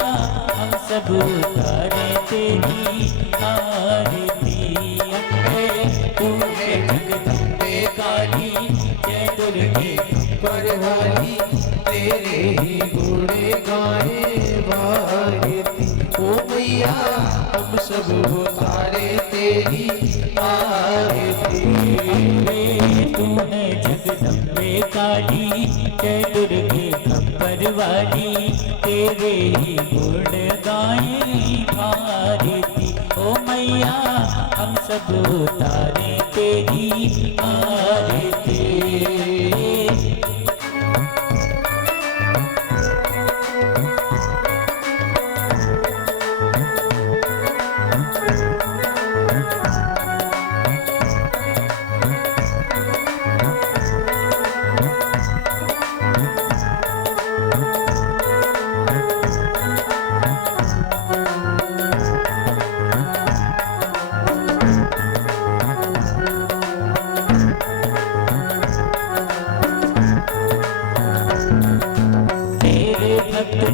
हम सब उतारे तेरी आरती। अम्बे तू है जगदम्बे काली, जय दुर्गे पर वाली तेरे ही गुण गाए भारती। ओ मैया हम सब उतारे तेरी आरती। अम्बे तू है जगदम्बे काली, जय दुर्गे खप्पर वाली, तेरे ही गुण गाए भारती। ओ मैया हम सब उतारे तेरी आरती।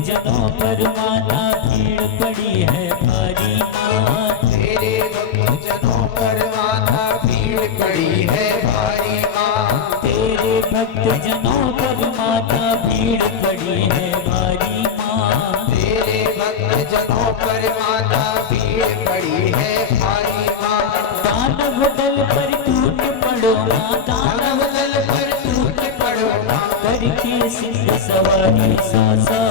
जनों पर माता भीड़ पड़ी है भारी माँ। तेरे भक्त जनों पर माता भीड़ पड़ी है भारी माँ। तेरे भक्त जनों पर माता भीड़ पड़ी है भारी माँ। तेरे भक्त जनों पर माता भीड़ पड़ी है भारी माँ। दानव दल पर टूट पड़ो माँ, दानव दल पर टूट पड़ो माँ। करके सिंह सवारी सासा,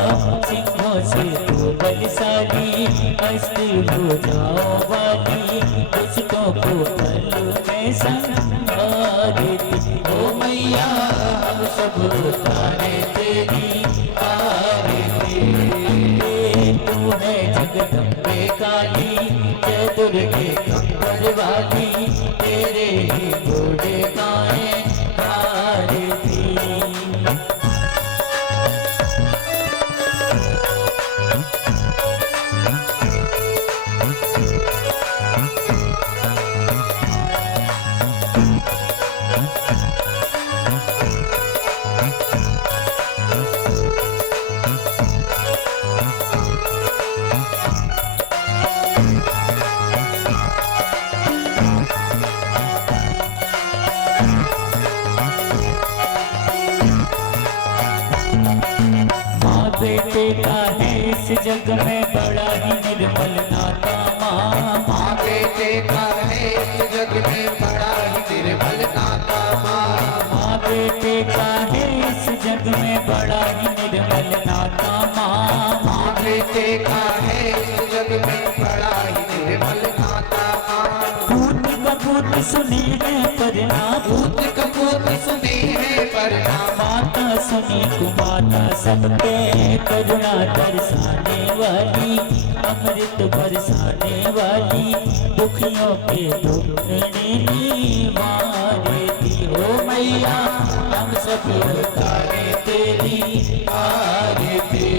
सिंहों से तो बलशाली, हस्ती भुजाओं वाली, दुष्टों को पल में संहारती। ओ मैया हम सब उतारे तेरी आरती। तू है जगदम्बे काली, जय दुर्गे खप्पर वाली, तेरे ही गुण गाए भारती। बेटे का है इस जग में बड़ा ही निर्मल नाता माँ। माँ बेटे का है इस जग में बड़ा ही निर्मल नाता माँ। माँ बेटे का है इस जग में बड़ा ही निर्मल नाता माँ। माँ बेटे का है इस जग में बड़ा ही निर्मल नाता माँ। पूत कपूत सुनी है परना, पूत कपूत सुनी है परना। माता सुनी कुमाता सबके करुणा दर्शाने वाली, अमृत बरसाने वाली, दुखियों के दुख निवारती। हो मैया हम सब उतारे तेरी आरती।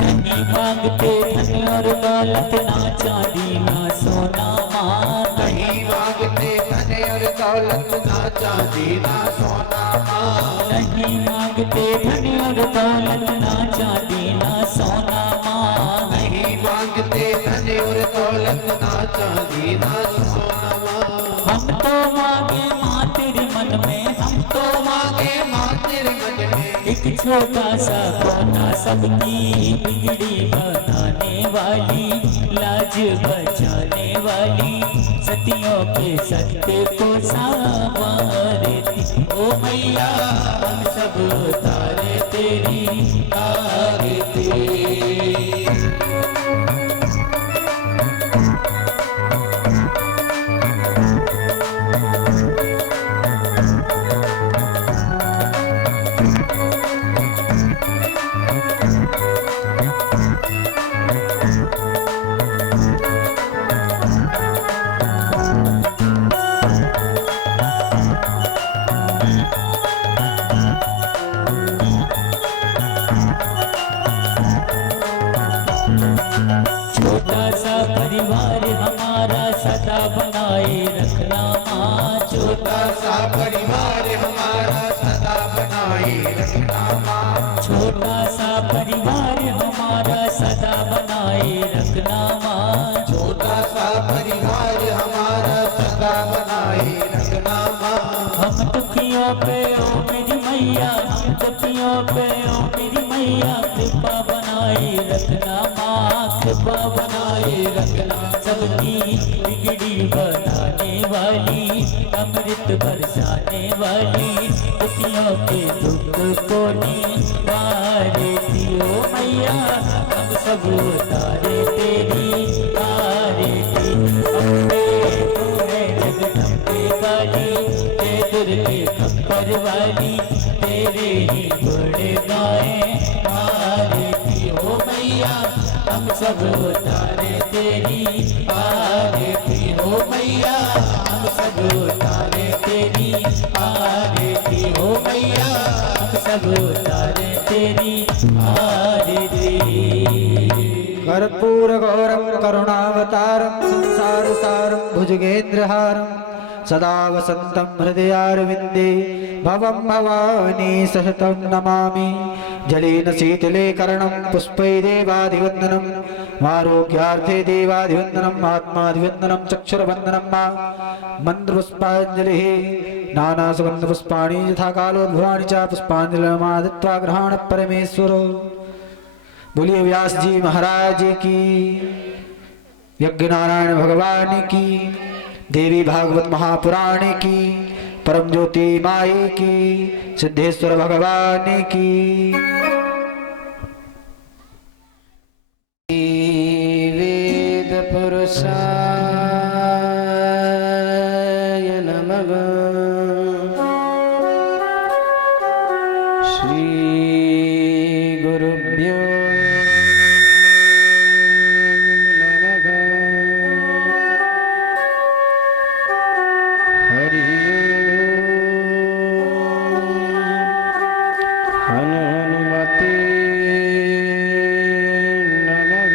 नहीं मांगते धन और दौलत, ना चांदी ना सोना माँ। नहीं मांगते धन और दौलत, ना चांदी ना सोना माँ। नहीं मांगते धन और दौलत, ना चांदी ना सोना माँ। नहीं मांगते धन और दौलत, ना चांदी ना सोना माँ। हम तो मांगे माँ तेरे मन में, हम तो मांगे माँ तेरे मन में एक छोटा सा कोना, सबकी बिगड़ी बनाने वाली, लाज बचाने वाली, सतियों के सत्य को संवारती। ओ मैया हम सब उतारे तेरी आरती। परिवार हमारा सदा बनाए रखना माँ। छोटा सा परिवार हमारा सदा बनाए रखना माँ। हम दुखियों पे ओ मेरी मैया, हम दुखियों पे ओ मेरी मैया, कृपा बनाए रखना माँ, कृपा बनाए रखना। सबकी बिगड़ी बनाने वाली, अमृत बरसाने वाली, दुखियों के दुख को निवारे दियो मैया, हम सब उतारे तेरी आरती। अम्बे तू है जगदम्बे वाली, जय दुर्गे खप्पर वाली, तेरे ही बड़े गाए आरती हो मैया, हम सब उतारे तेरी आरती हो मैया, हम सब उतारे तेरी आरती हो मैया, हम सब उतारे तेरी आरती। कर्पूरगौरं करुणावतारं संसारसारं भुजगेन्द्रहारं सदा वसन्तं हृदयारविन्दे भवं भवानी सहितं नमामि। जलेन शीतले कर्णं पुष्पै देवाधिवन्दनं आरोग्यार्थे देवाधिवन्दनम् आत्माधिवन्दनं चक्षुर्वन्दनं मा मन्त्रपुष्पाञ्जलिः नानासुगन्धपुष्पाणि यथा कालोद्भवानि च पुष्पाञ्जलिमादित्वा गृहाण परमेश्वरो। बोलिए व्यास जी महाराज की, यज्ञ नारायण भगवान की, देवी भागवत महापुराण की, परम ज्योति माई की, सिद्धेश्वर भगवान की। वेद पुरुषाय नमः। श्री गुरुभ्यो नमः। हरि ओम हनुमते नमः।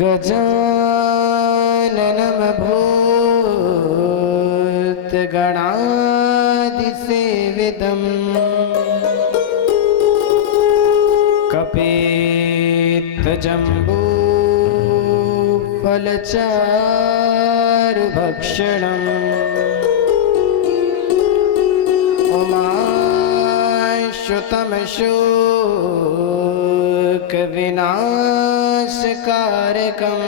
गजाननं भूतगणादिसेवितं कपेतजम्बूफलचारुभक्षणम् उमाशुतमशोकविनाशकारकम्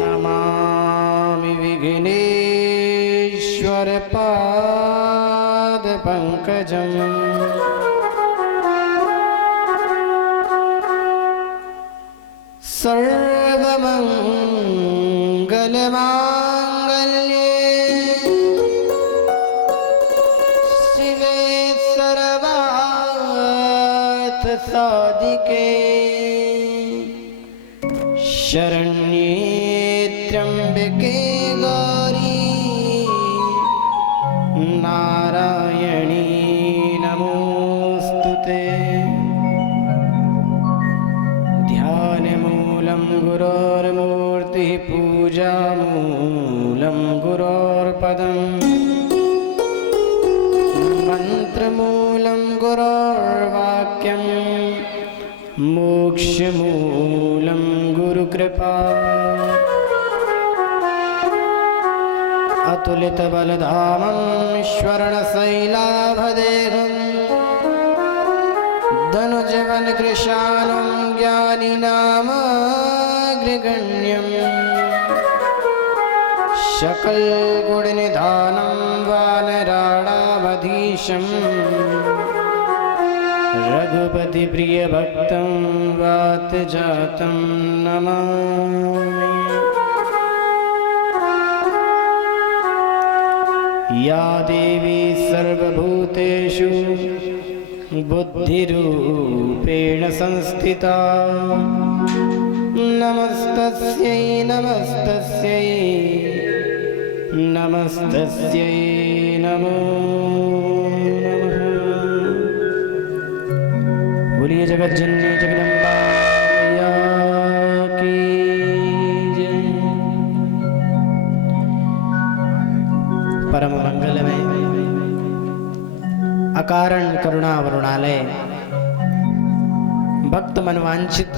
नमामि विघ्नेश्वरपादपङ्कजम्। सर्वमङ्गलमाङ्गल्ये शिवे सर्वार्थसाधिके शरण्ये त्र्यम्बके गौरी नारायणी नमोस्तुते। ध्यानमूलं गुरोर्मूर्तिः पूजामूलं गुरोर्पदम् मन्त्रमूलं गुरोर्वाक्यं मोक्षमूलं गुरुकृपा। अतुलितबलधामं स्वर्णशैलाभदेहं धनुजवनकृशानं ज्ञानिनामाग्रगण्यं सकलगुणनिधानं वानराणामधीशं रघुपतिप्रियभक्तं वातजातं नमामि। या देवी सर्वभूतेषु बुद्धिरूपेण संस्थिता नमस्तस्यै नमस्तस्यै नमस्तस्यै नमो नमः। बोलिए जगज्जननी जगदम्बा मैया की जय। परम मंगल में अकारण करुणा वरुणालय भक्त मनवांचित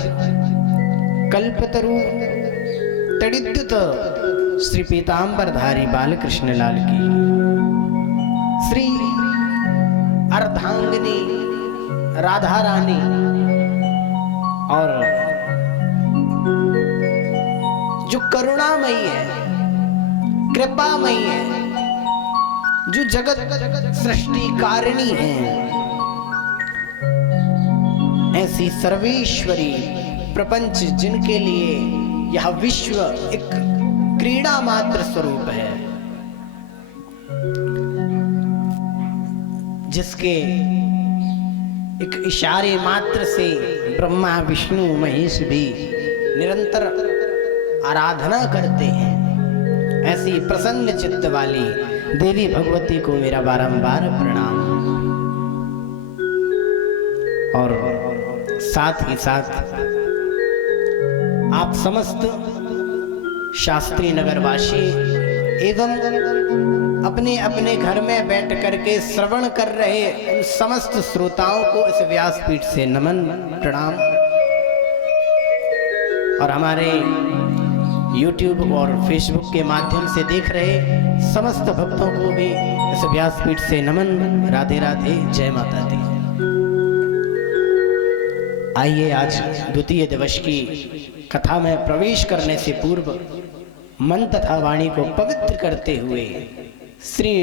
कल्पतरु तड़िद्युत श्री पीतांबरधारी बालकृष्ण लाल की श्री अर्धांगिनी राधा रानी और जो करुणामयी है, कृपामयी है, जो जगत सृष्टि कारिणी है, ऐसी सर्वेश्वरी प्रपंच जिनके लिए यह विश्व एक क्रीड़ा मात्र स्वरूप है, जिसके एक इशारे मात्र से ब्रह्मा विष्णु महेश भी निरंतर आराधना करते हैं, ऐसी प्रसन्न चित्त वाली देवी भगवती को मेरा बारंबार प्रणाम। और साथ ही साथ आप समस्त शास्त्री नगरवासी एवं अपने अपने घर में बैठ करके श्रवण कर रहे उन समस्त श्रोताओं को इस व्यासपीठ से नमन प्रणाम। और हमारे YouTube और Facebook के माध्यम से देख रहे समस्त भक्तों को भी इस व्यासपीठ से नमन, राधे राधे, जय माता दी। आइए आज द्वितीय दिवस की कथा में प्रवेश करने से पूर्व मन तथा वाणी को पवित्र करते हुए श्री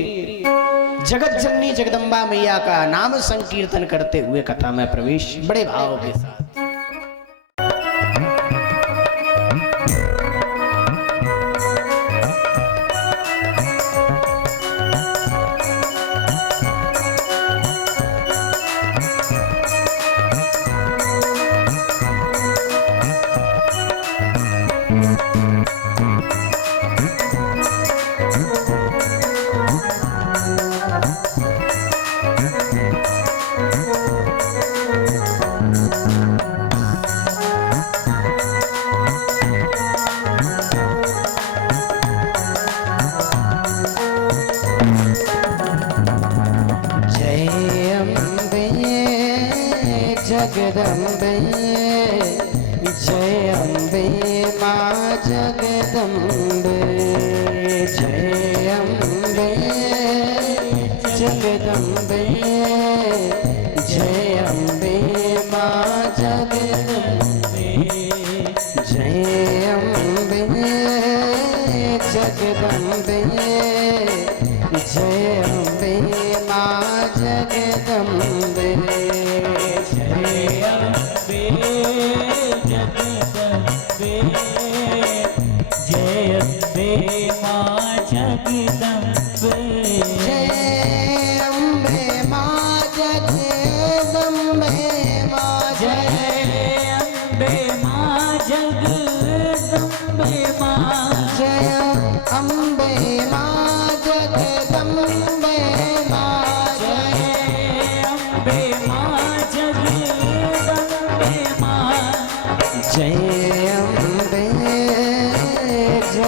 जगत जननी जगदम्बा मैया का नाम संकीर्तन करते हुए कथा में प्रवेश बड़े भाव के साथ। जगदम्बे जय अम्बे माँ जगदम्बे, जय अम्बे जगदम्बे, जय अम्बे माँ जगदम्बे, जय अम्बे जगदम्बे, जय अम्बे माँ जगदम्बे।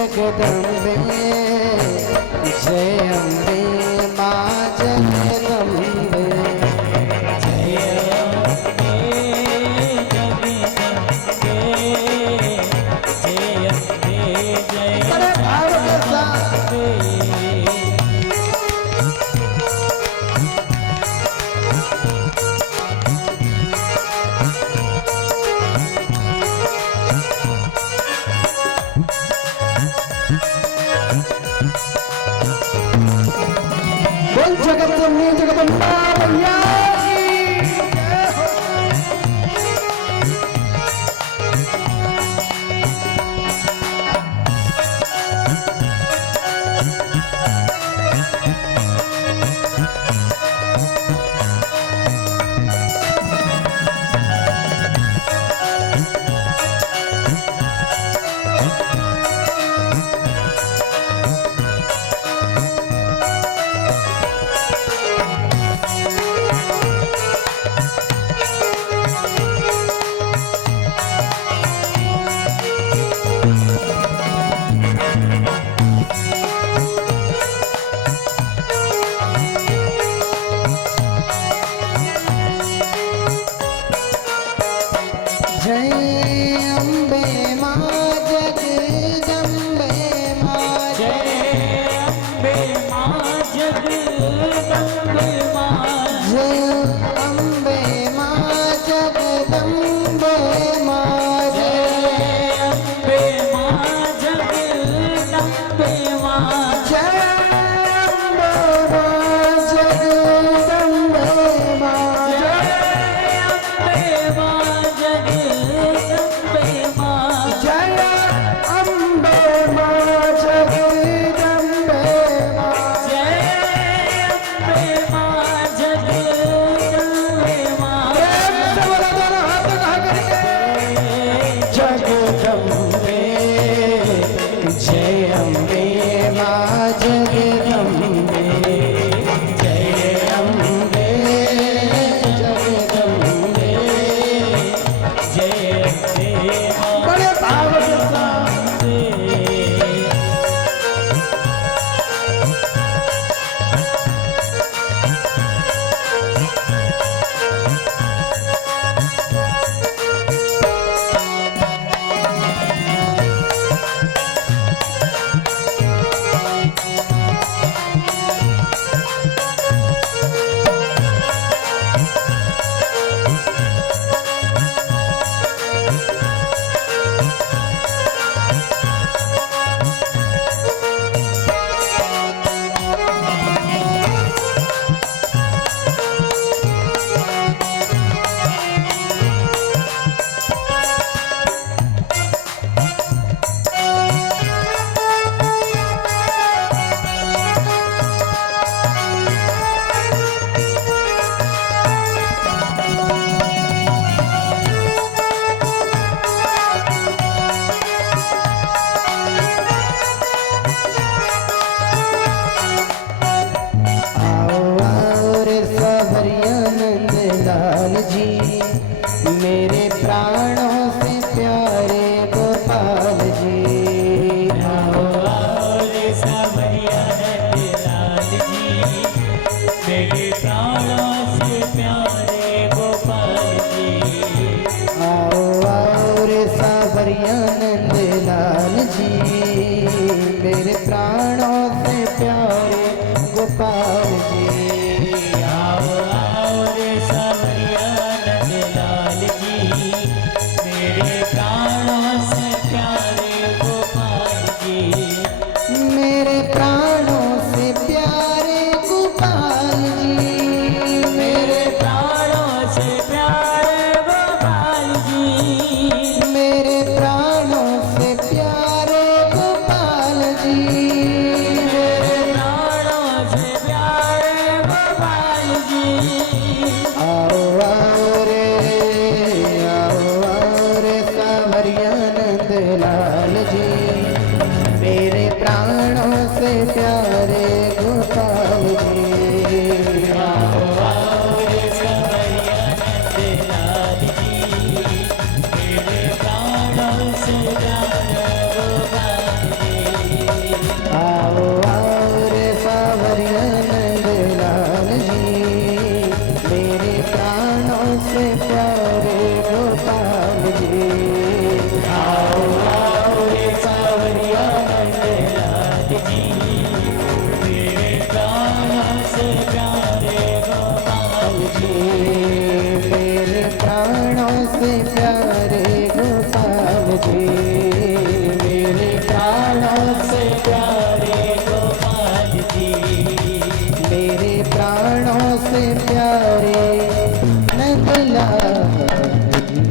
जगदम्बे जय अम्बे माँ जगदम्बे, जय अम्बे जगदम्बे, जय अम्बे जगत जननी जगदम्बा मैया की जय हो। जगदम्बे माँ जय अम्बे माँ जगदम्बे माँ जय अम्बे माँ जगदम्बे माँ जय अम्बे माँ जगदम्बे माँ जय अम्बे माँ जगदम्बे माँ जय अम्बे माँ जगदम्बे माँ जय अम्बे माँ जगदम्बे माँ प्रेम से बोलो दोनों हाथ उठा करके जगदम्बे जय अम्बे माँ जगदम्बे जय अम्बे जगदम्बे जय अम्बे माँ बड़े भाव के साथ आओ आओ रे सवरिया नंद लाल जी मेरे प्राणों से प्यारे गोपाल जी आओ रे सावरिया नंदलाल जी मेरे प्राणों से प्यारे गोपाल जी आओ आओ रे सवरिया नंद लाल जी मेरे प्राणों से प्यारे गोपाल जी आओ आओ रे सावरिया नंदलाल जी मेरे प्राणों से प्यारे गोपाल जी मेरे प्राणों से प्यारे गोपाल जी मेरे प्राणों से प्यारे गोपाल जी मेरे प्राणों से प्यारे गोपाल जी मेरे प्राणों से प्यारे गोपाल जी आओ आओ रे सावरिया नंद लाल जी मेरे प्राणों से प्यारे गोपाल जी आओ आओ रे सावरिया नंदलाल जी मेरे प्राणों से प्यारे गोपाल जी आओ आओ रे सावरिया नंद लाल जी मेरे प्राणों से प्यारे गोपाल जी आओ आओ रे सावरिया नंदलाल जी मेरे प्राणों से प्यारे गोपाल जी मेरे प्राणों से प्यारे गोपाल जी मेरे प्राणों से प्यारे गोपाल जी मेरे प्राणों से प्यारे नंदलाल जी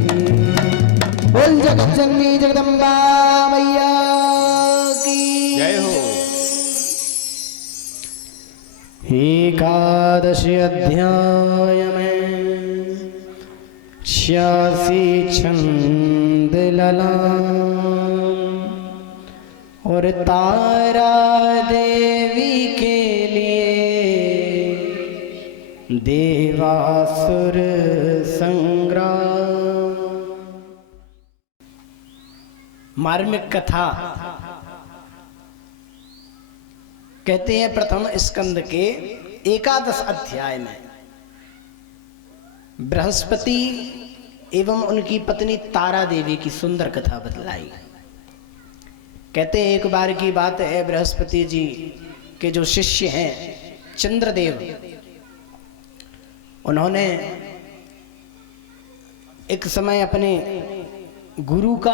बोल जगत जननी जगदम्बा मैया की जय हो। एकादशी अध्याय में 86 छंद ललाम और तारा देवी के लिए देवासुर संग्राम। मार्मिक कथा कहते हैं प्रथम स्कंद के 11 अध्याय में बृहस्पति एवं उनकी पत्नी तारा देवी की सुंदर कथा बतलाई। कहते हैं एक बार की बात है, बृहस्पति जी के जो शिष्य हैं चंद्रदेव, उन्होंने एक समय अपने गुरु का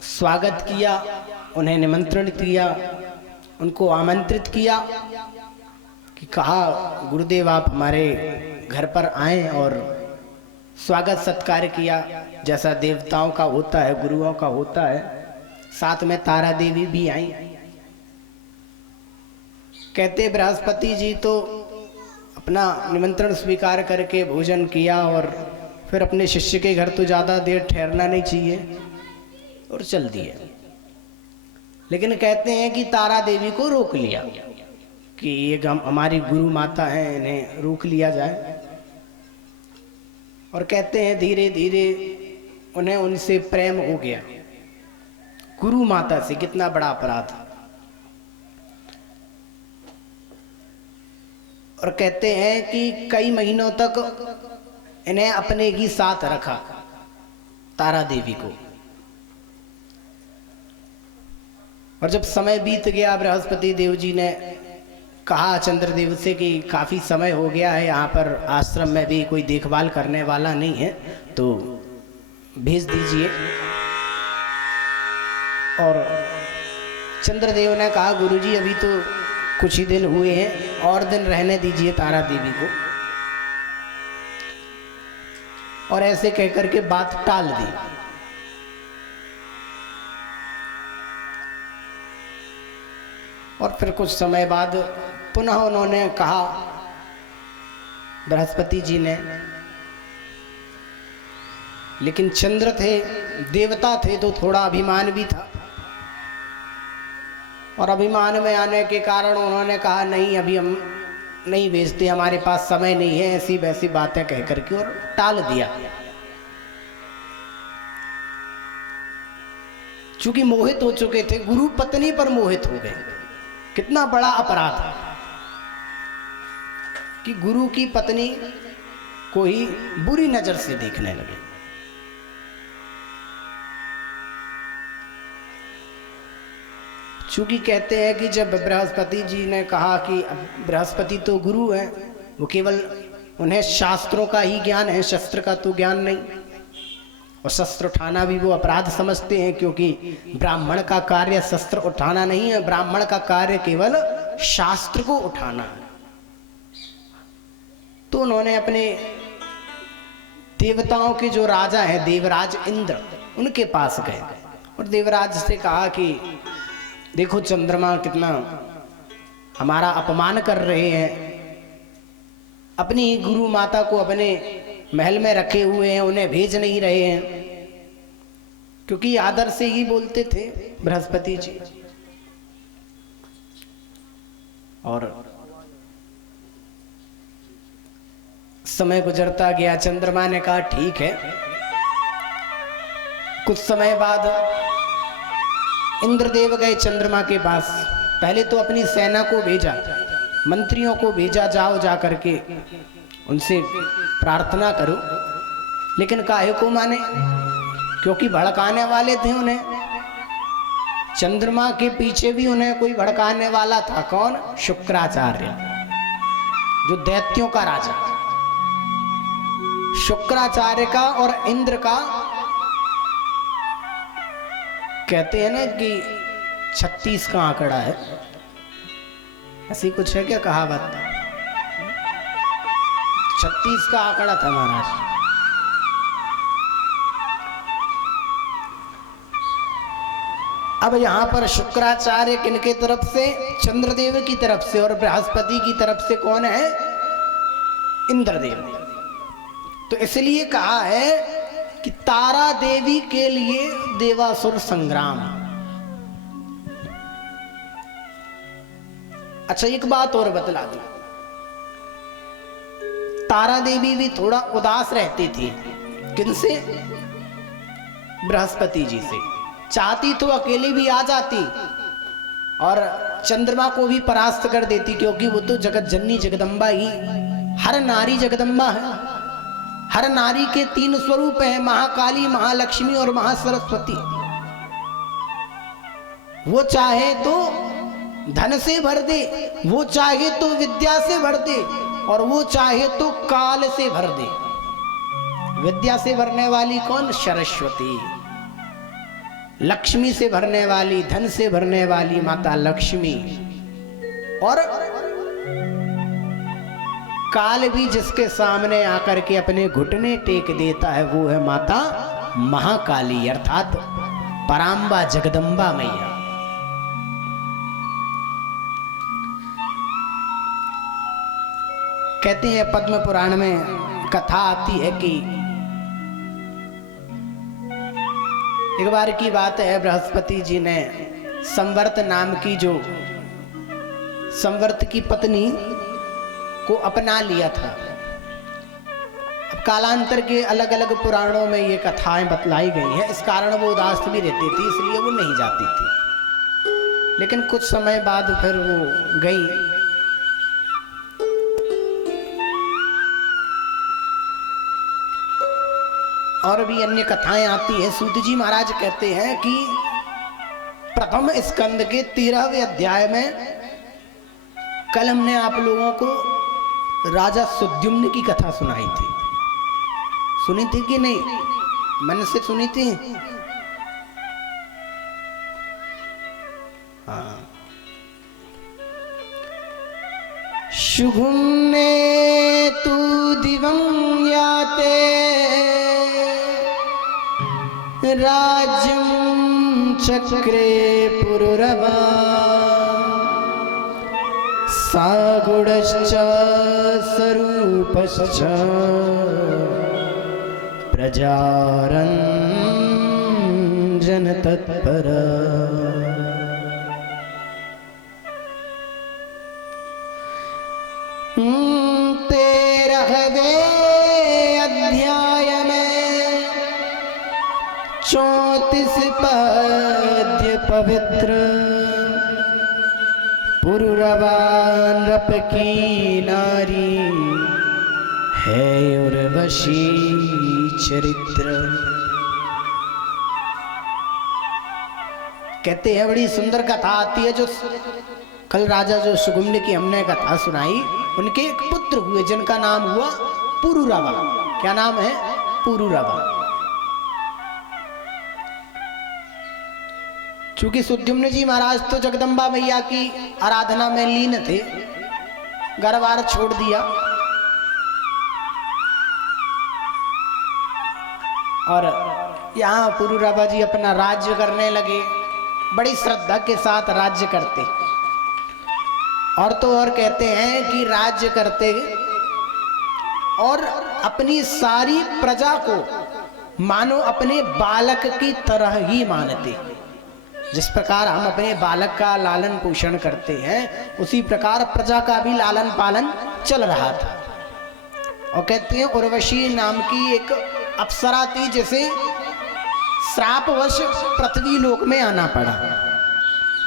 स्वागत किया, उन्हें निमंत्रण किया, उनको आमंत्रित किया कि कहा गुरुदेव आप हमारे घर पर आएं, और स्वागत सत्कार किया जैसा देवताओं का होता है, गुरुओं का होता है। साथ में तारा देवी भी आई। कहते बृहस्पति जी तो अपना निमंत्रण स्वीकार करके भोजन किया और फिर अपने शिष्य के घर तो ज़्यादा देर ठहरना नहीं चाहिए और चल दिए। लेकिन कहते हैं कि तारा देवी को रोक लिया कि ये हमारी गुरु माता हैं, इन्हें रोक लिया जाए। और कहते हैं धीरे धीरे उन्हें उनसे प्रेम हो गया, गुरु माता से। कितना बड़ा अपराध। और कहते हैं कि कई महीनों तक इन्हें अपने ही साथ रखा, तारा देवी को। और जब समय बीत गया, बृहस्पति देव जी ने कहा चंद्रदेव से कि काफ़ी समय हो गया है, यहाँ पर आश्रम में भी कोई देखभाल करने वाला नहीं है, तो भेज दीजिए। और चंद्रदेव ने कहा गुरुजी अभी तो कुछ ही दिन हुए हैं, और दिन रहने दीजिए तारा देवी को। और ऐसे कहकर के बात टाल दी। और फिर कुछ समय बाद पुनः उन्होंने कहा बृहस्पति जी ने, लेकिन चंद्र थे, देवता थे, तो थोड़ा अभिमान भी था। और अभिमान में आने के कारण उन्होंने कहा नहीं अभी हम नहीं भेजते, हमारे पास समय नहीं है, ऐसी वैसी बातें कह करके और टाल दिया। चूंकि मोहित हो चुके थे, गुरु पत्नी पर मोहित हो गए। कितना बड़ा अपराध है कि गुरु की पत्नी को ही बुरी नजर से देखने लगे। चूंकि कहते हैं कि जब बृहस्पति जी ने कहा कि बृहस्पति तो गुरु है, वो केवल उन्हें शास्त्रों का ही ज्ञान है, शस्त्र का तो ज्ञान नहीं। और शस्त्र उठाना भी वो अपराध समझते हैं, क्योंकि ब्राह्मण का कार्य शस्त्र उठाना नहीं है, ब्राह्मण का कार्य केवल शास्त्र को उठाना है। तो उन्होंने अपने देवताओं के जो राजा हैं, देवराज इंद्र, उनके पास गए और देवराज से कहा कि देखो चंद्रमा कितना हमारा अपमान कर रहे हैं, अपनी गुरु माता को अपने महल में रखे हुए हैं, उन्हें भेज नहीं रहे हैं। क्योंकि आदर से ही बोलते थे बृहस्पति जी। और समय गुजरता गया, चंद्रमा ने कहा ठीक है। कुछ समय बाद इंद्रदेव गए चंद्रमा के पास। पहले तो अपनी सेना को भेजा, मंत्रियों को भेजा, जाओ जा करके उनसे प्रार्थना करो। लेकिन काहे को माने, क्योंकि भड़काने वाले थे उन्हें। चंद्रमा के पीछे भी उन्हें कोई भड़काने वाला था। कौन? शुक्राचार्य, जो दैत्यों का राजा। शुक्राचार्य का और इंद्र का कहते हैं ना कि 36 का आंकड़ा है, ऐसी कुछ है क्या कहावत? 36 का आंकड़ा था महाराज। अब यहां पर शुक्राचार्य किनके तरफ से? चंद्रदेव की तरफ से। और बृहस्पति की तरफ से कौन है? इंद्रदेव। तो इसलिए कहा है कि तारा देवी के लिए देवासुर संग्राम। अच्छा एक बात और बतला दूं, तारा देवी भी थोड़ा उदास रहती थी। किनसे? बृहस्पति जी से। चाहती तो अकेली भी आ जाती और चंद्रमा को भी परास्त कर देती, क्योंकि वो तो जगत जननी जगदम्बा ही, हर नारी जगदम्बा है। हर नारी के 3 स्वरूप हैं, महाकाली, महालक्ष्मी और महासरस्वती। वो चाहे तो धन से भर दे, वो चाहे तो विद्या से भर दे, और वो चाहे तो काल से भर दे। विद्या से भरने वाली कौन? सरस्वती। लक्ष्मी से भरने वाली, धन से भरने वाली माता लक्ष्मी। और काल भी जिसके सामने आकर के अपने घुटने टेक देता है वो है माता महाकाली, अर्थात पराम्बा जगदम्बा मैया। कहते हैं पद्म पुराण में कथा आती है कि एक बार की बात है, बृहस्पति जी ने संवर्त नाम की जो संवर्त की पत्नी को अपना लिया था। अब कालांतर के अलग अलग पुराणों में ये कथाएं बतलाई गई हैं, इस कारण वो उदास भी रहती थी, इसलिए वो नहीं जाती थी। लेकिन कुछ समय बाद फिर वो गई। और भी अन्य कथाएं आती हैं। सूत जी महाराज कहते हैं कि प्रथम स्कंद के 13वें अध्याय में कल हमने आप लोगों को राजा सुद्युम्न की कथा सुनाई थी। सुनी थी कि नहीं? मन से सुनी थी? हाँ। शुभुम्ने तु दिवं याते राज्यं चक्रे पुरुरवा सागुडश्च स्वरूपश्च प्रजारञ्जन तत्पर। तेरहवें अध्याय में 34 पद्य पवित्र पुरुरवा नृप की नारी है उर्वशी चरित्र। कहते हैं बड़ी सुंदर कथा आती है। जो कल राजा जो सुगुम्न की हमने कथा सुनाई, उनके एक पुत्र हुए जिनका नाम हुआ पुरुरवा। क्या नाम है? पुरुरवा। चूंकि सुद्युम्न जी महाराज तो जगदम्बा मैया की आराधना में लीन थे, घर बार छोड़ दिया और यहाँ पुरुरवा जी अपना राज्य करने लगे। बड़ी श्रद्धा के साथ राज्य करते, और तो और कहते हैं कि राज्य करते और अपनी सारी प्रजा को मानो अपने बालक की तरह ही मानते। जिस प्रकार हम अपने बालक का लालन पोषण करते हैं, उसी प्रकार प्रजा का भी लालन पालन चल रहा था। और कहते हैं उर्वशी नाम की एक अप्सरा थी, जिसे श्रापवश पृथ्वी लोक में आना पड़ा।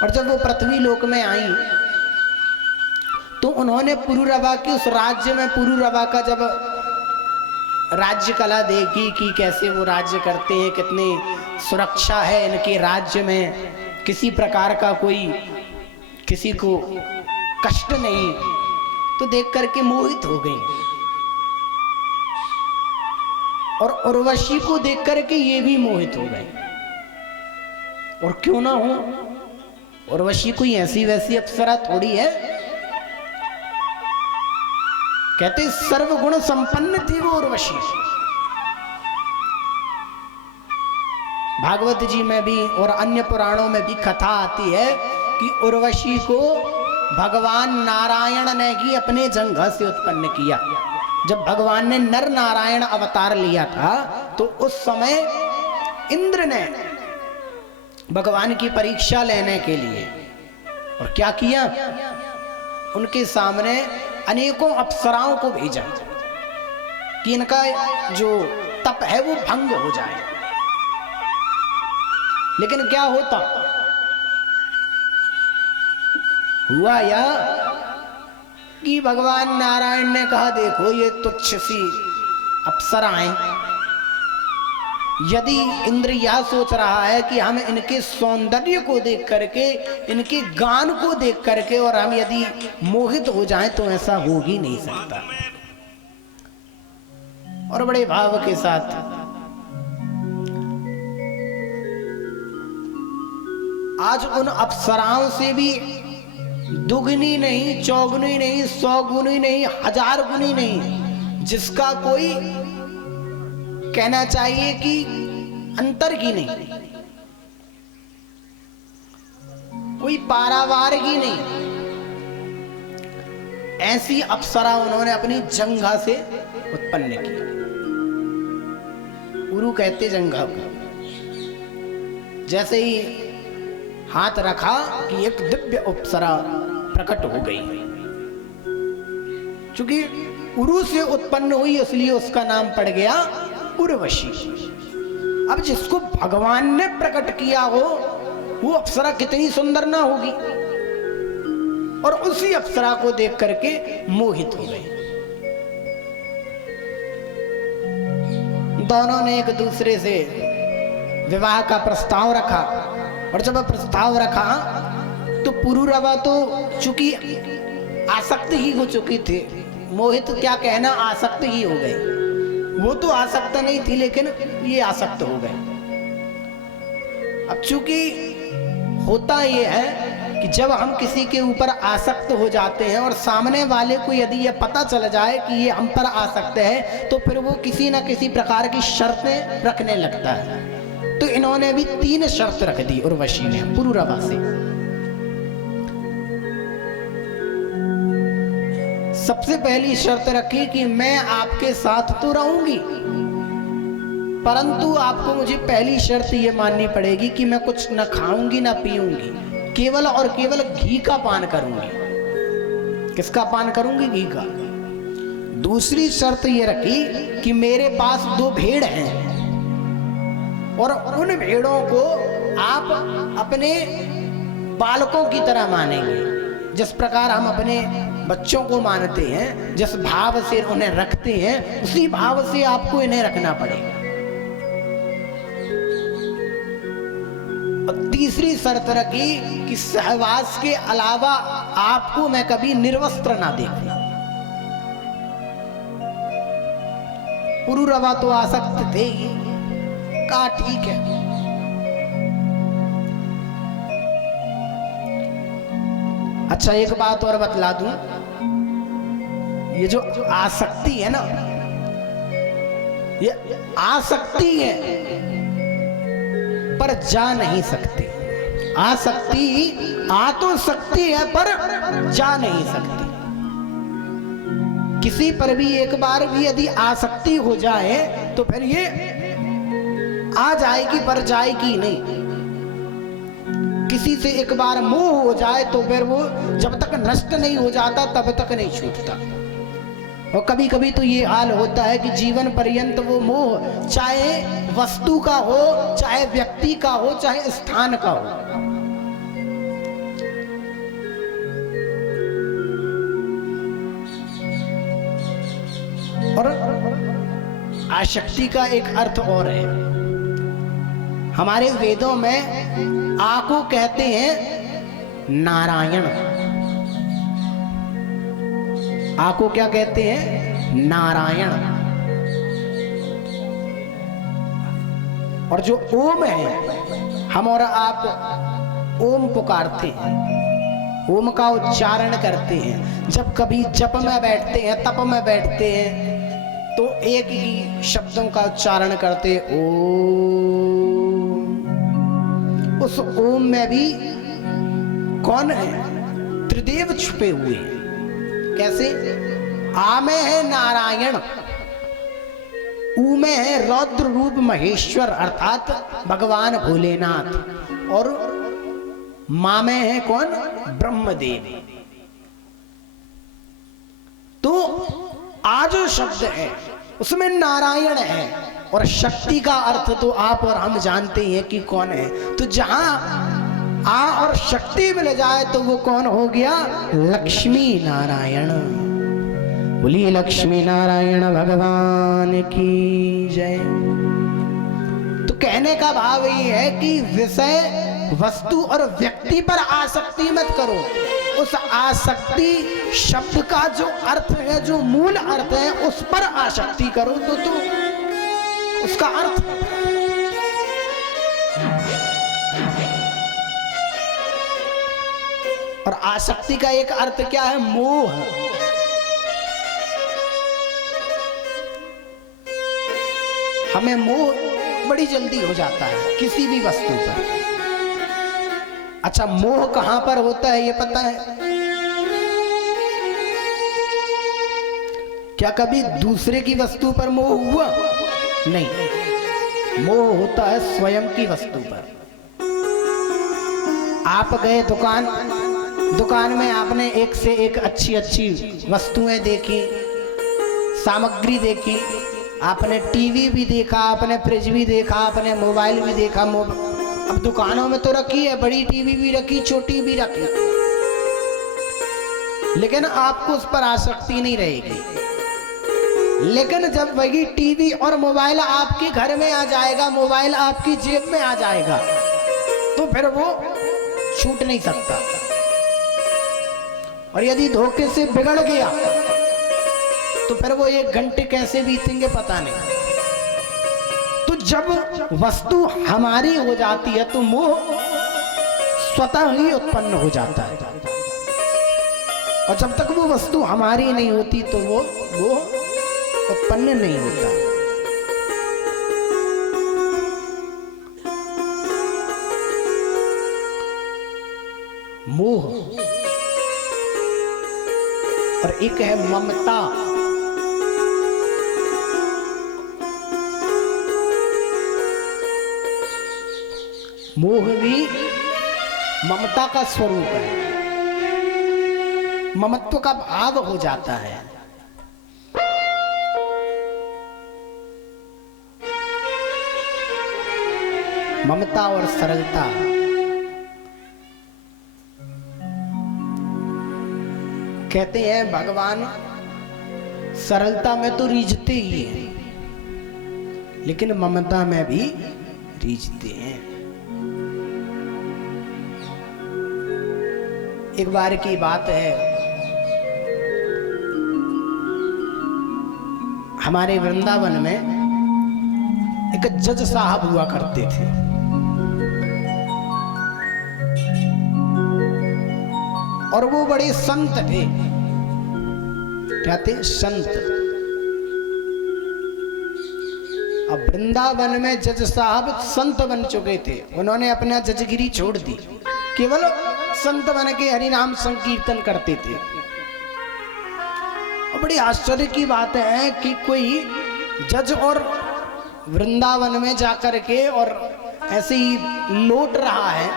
और जब वो पृथ्वी लोक में आई तो उन्होंने पुरुरवा के उस राज्य में, पुरुरवा का जब राज्य कला देखी कि कैसे वो राज्य करते हैं, कितनी सुरक्षा है इनके राज्य में, किसी प्रकार का कोई किसी को कष्ट नहीं, तो देख करके मोहित हो गई। और उर्वशी को देख करके ये भी मोहित हो गए। और क्यों ना हो, उर्वशी कोई ऐसी वैसी अप्सरा थोड़ी है। कहते सर्वगुण संपन्न थी वो उर्वशी। भागवत जी में भी और अन्य पुराणों में भी कथा आती है कि उर्वशी को भगवान नारायण ने ही अपने जंघा से उत्पन्न किया। जब भगवान ने नर नारायण अवतार लिया था तो उस समय इंद्र ने भगवान की परीक्षा लेने के लिए और क्या किया, उनके सामने अनेकों अप्सराओं को भेजा कि इनका जो तप है वो भंग हो जाए। लेकिन क्या होता हुआ या कि भगवान नारायण ने कहा देखो ये तुच्छ सी अप्सराएं, यदि इंद्र यह सोच रहा है कि हम इनके सौंदर्य को देख करके, इनके गान को देख करके और हम यदि मोहित हो जाएं, तो ऐसा हो ही नहीं सकता। और बड़े भाव के साथ आज उन अप्सराओं से भी दुगनी नहीं, चौगुनी नहीं, 100 गुनी नहीं, 1000 गुनी नहीं, जिसका कोई कहना चाहिए कि अंतर की नहीं, कोई पारावार की नहीं, ऐसी अप्सरा उन्होंने अपनी जंघा से उत्पन्न की। उरु कहते जंघा को। जैसे ही हाथ रखा कि एक दिव्य अप्सरा प्रकट हो गई। चूंकि उरु से उत्पन्न हुई इसलिए उसका नाम पड़ गया उर्वशी। अब जिसको भगवान ने प्रकट किया हो वो अप्सरा कितनी सुंदर ना होगी, और उसी अप्सरा को देख करके मोहित हो गए। दोनों ने एक दूसरे से विवाह का प्रस्ताव रखा, और जब प्रस्ताव रखा तो पुरुरवा तो चूंकि आसक्त ही हो चुकी थी, मोहित क्या कहना, आसक्त ही हो गए। वो तो आसक्त नहीं थी लेकिन ये आसक्त हो गए। अब चूंकि होता ये है कि जब हम किसी के ऊपर आसक्त हो जाते हैं और सामने वाले को यदि ये पता चल जाए कि ये हम पर आसक्त है, तो फिर वो किसी ना किसी प्रकार की शर्तें रखने लगता है। तो इन्होंने भी 3 शर्त रख दी उर्वशी ने पुरुरवा से। सबसे पहली शर्त रखी कि मैं आपके साथ तो रहूंगी, परंतु आपको मुझे पहली शर्त ये माननी पड़ेगी कि मैं कुछ न खाऊंगी न पीऊंगी, केवल और केवल घी का पान करूंगी। किसका पान करूंगी? घी का। दूसरी शर्त ये रखी कि मेरे पास 2 भेड़ हैं और उन भेड़ों को आप अपने बालकों की तरह मानेंगे। जिस प्रकार हम अपने बच्चों को मानते हैं, जिस भाव से उन्हें रखते हैं, उसी भाव से आपको इन्हें रखना पड़ेगा। और तीसरी शर्त रखी कि सहवास के अलावा आपको मैं कभी निर्वस्त्र ना देखूं। पुरुरवा तो आसक्त थे ही, कहा ठीक है। अच्छा एक बात और बतला दूं, ये जो आसक्ति है ना, ये आसक्ति है पर जा नहीं सकती। आसक्ति आ तो सकती है पर जा नहीं सकती। किसी पर भी एक बार भी यदि आसक्ति हो जाए तो फिर ये आ जाएगी पर जाएगी नहीं। किसी से एक बार मोह हो जाए तो फिर वो जब तक नष्ट नहीं हो जाता तब तक नहीं छूटता। और कभी कभी तो ये हाल होता है कि जीवन पर्यंत वो मोह चाहे वस्तु का हो, चाहे व्यक्ति का हो, चाहे स्थान का हो, और आसक्ति का एक अर्थ और है। हमारे वेदों में आ को कहते हैं नारायण। आ को क्या कहते हैं? नारायण। और जो ओम है, हम और आप ओम पुकारते हैं, ओम का उच्चारण करते हैं। जब कभी जप में बैठते हैं, तप में बैठते हैं, तो एक ही शब्दों का उच्चारण करते ओम। उस ओम में भी कौन है? त्रिदेव छुपे हुए हैं। कैसे? आ में है नारायण, ऊ में है रौद्र रूप महेश्वर अर्थात भगवान भोलेनाथ, और मां में है कौन? ब्रह्मदेव। तो आ जो शब्द है उसमें नारायण है, और शक्ति का अर्थ तो आप और हम जानते हैं कि कौन है। तो जहां आ और शक्ति मिल जाए तो वो कौन हो गया? लक्ष्मी नारायण। बोलिए लक्ष्मी नारायण भगवान की जय। कहने का भाव ये है कि विषय, वस्तु और व्यक्ति पर आसक्ति मत करो। उस आसक्ति शब्द का जो अर्थ है, जो मूल अर्थ है, उस पर आसक्ति करो तो उसका अर्थ। और आसक्ति का एक अर्थ क्या है? मोह। हमें मोह बड़ी जल्दी हो जाता है किसी भी वस्तु पर। अच्छा, मोह कहां पर होता है ये पता है? क्या कभी दूसरे की वस्तु पर मोह हुआ? नहीं, मोह होता है स्वयं की वस्तु पर। आप गए दुकान में आपने एक से एक अच्छी अच्छी वस्तुएं देखी, सामग्री देखी, आपने टीवी भी देखा, आपने फ्रिज भी देखा, आपने मोबाइल भी देखा। अब दुकानों में तो रखी है, बड़ी टीवी भी रखी, छोटी भी रखी, लेकिन आपको उस पर आसक्ति नहीं रहेगी। लेकिन जब वही टीवी और मोबाइल आपके घर में आ जाएगा, मोबाइल आपकी जेब में आ जाएगा, तो फिर वो छूट नहीं सकता। और यदि धोखे से बिगड़ गया तो फिर वो 1 घंटे कैसे बीतेंगे पता नहीं। तो जब वस्तु हमारी हो जाती है तो मोह स्वतः ही उत्पन्न हो जाता है, और जब तक वो वस्तु हमारी नहीं होती तो वो उत्पन्न नहीं होता। मोह और एक है ममता। मोह भी ममता का स्वरूप है, ममत्व का भाव हो जाता है। ममता और सरलता, कहते हैं भगवान सरलता में तो रीझते ही हैं, लेकिन ममता में भी रीझते हैं। एक बार की बात है, हमारे वृंदावन में एक जज साहब हुआ करते थे। और वो बड़े संत थे। क्या थे? संत। अब वृंदावन में जज साहब संत बन चुके थे। उन्होंने अपना जजगिरी छोड़ दी, केवल संत बन के हरि नाम संकीर्तन करते थे। और बड़ी आश्चर्य की बात है कि कोई जज और वृंदावन में जाकर के और ऐसे ही लौट रहा है,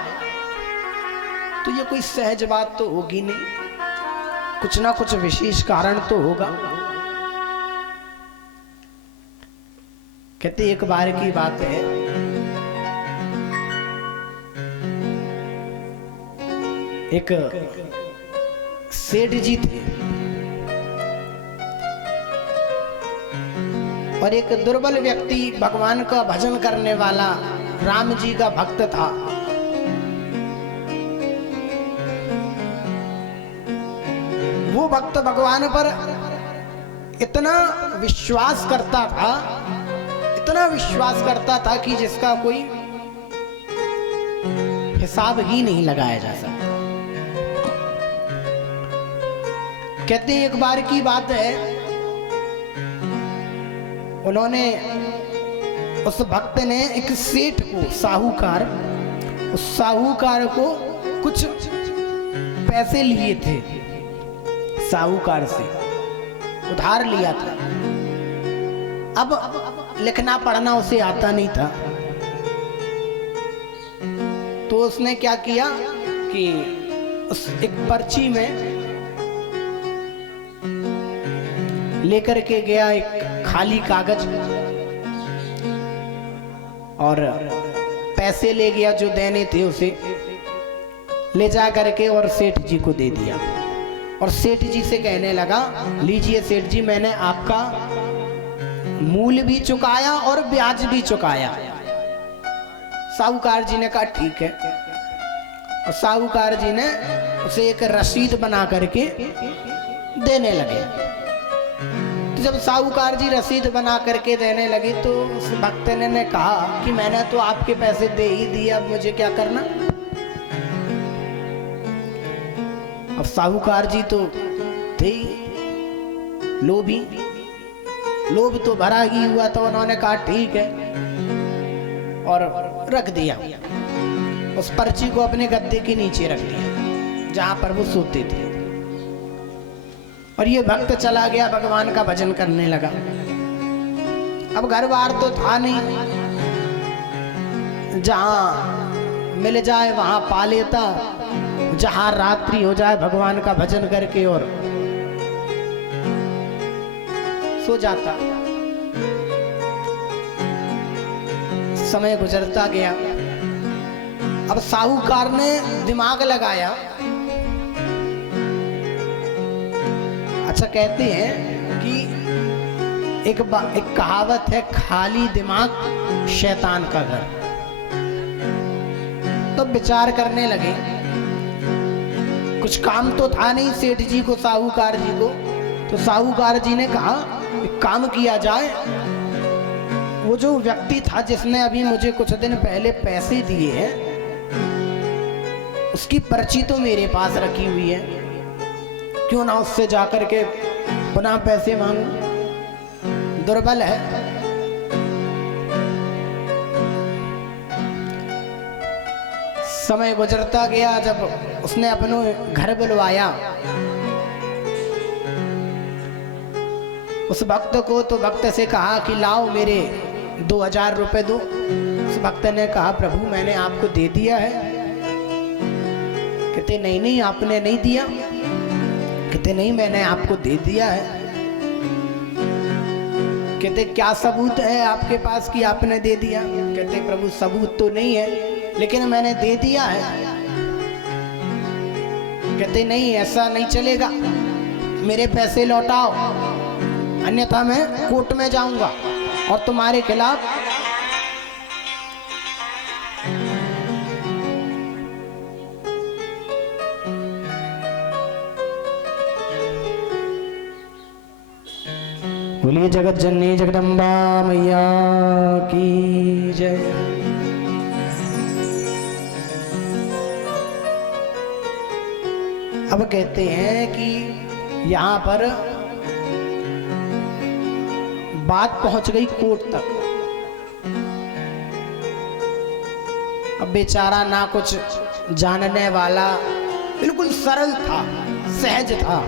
तो ये कोई सहज बात तो होगी नहीं, कुछ ना कुछ विशेष कारण तो होगा। कहते एक बार की बात है, एक सेठ जी थे और एक दुर्बल व्यक्ति भगवान का भजन करने वाला राम जी का भक्त था। वो भक्त भगवान पर इतना विश्वास करता था, इतना विश्वास करता था कि जिसका कोई हिसाब ही नहीं लगाया जा सकता। कहते हैं एक बार की बात है, उन्होंने उस भक्त ने एक सेठ को, साहूकार, उस साहूकार को कुछ पैसे लिए थे, साहूकार से उधार लिया था। अब लिखना पढ़ना उसे आता नहीं था, तो उसने क्या किया कि उस एक पर्ची में लेकर के गया एक खाली कागज और पैसे ले गया जो देने थे उसे ले जा करके और सेठ जी को दे दिया। और सेठ जी से कहने लगा, लीजिए सेठ जी, मैंने आपका मूल भी चुकाया और ब्याज भी चुकाया, साहूकार जी ने कहा ठीक है, और साहूकार जी ने उसे एक रसीद बना करके देने लगे। तो जब साहूकार जी रसीद बना करके देने लगे तो उस भक्त ने कहा कि मैंने तो आपके पैसे दे ही दिए, अब मुझे क्या करना। अब साहूकार जी तो थे लोभी, लोभ तो भरा ही हुआ, तो उन्होंने कहा ठीक है और रख दिया। उस पर्ची को अपने गद्दे के नीचे रख दिया जहां पर वो सोते थे। और ये भक्त चला गया, भगवान का भजन करने लगा। अब घर बार तो था नहीं, जहां मिल जाए वहां पा लेता, जहां रात्रि हो जाए भगवान का भजन करके और सो जाता। समय गुजरता गया। अब साहूकार ने दिमाग लगाया। अच्छा, कहते हैं कि एक कहावत है, खाली दिमाग शैतान का घर। तो विचार करने लगे, कुछ काम तो था नहीं सेठ जी को, साहूकार जी को। तो साहूकार जी ने कहा एक काम किया जाए, वो जो व्यक्ति था जिसने अभी मुझे कुछ दिन पहले पैसे दिए हैं, उसकी पर्ची तो मेरे पास रखी हुई है, क्यों ना उससे जाकर के पुनः पैसे मांगू। दुर्बल है। समय गुजरता गया। जब उसने अपने घर बुलवाया उस भक्त को, तो भक्त से कहा कि लाओ मेरे 2000 रुपए दो। उस भक्त ने कहा प्रभु मैंने आपको दे दिया है। कहते नहीं नहीं आपने नहीं दिया। कहते नहीं मैंने आपको दे दिया है। कहते क्या सबूत है आपके पास कि आपने दे दिया। कहते प्रभु सबूत तो नहीं है, लेकिन मैंने दे दिया है। कहते नहीं ऐसा नहीं चलेगा, मेरे पैसे लौटाओ, अन्यथा मैं कोर्ट में जाऊंगा और तुम्हारे खिलाफ बोलिए जगत जननी जगदम्बा मैया की जय। अब कहते हैं कि यहाँ पर बात पहुंच गई कोर्ट तक। अब बेचारा ना कुछ जानने वाला, बिल्कुल सरल था, सहज था।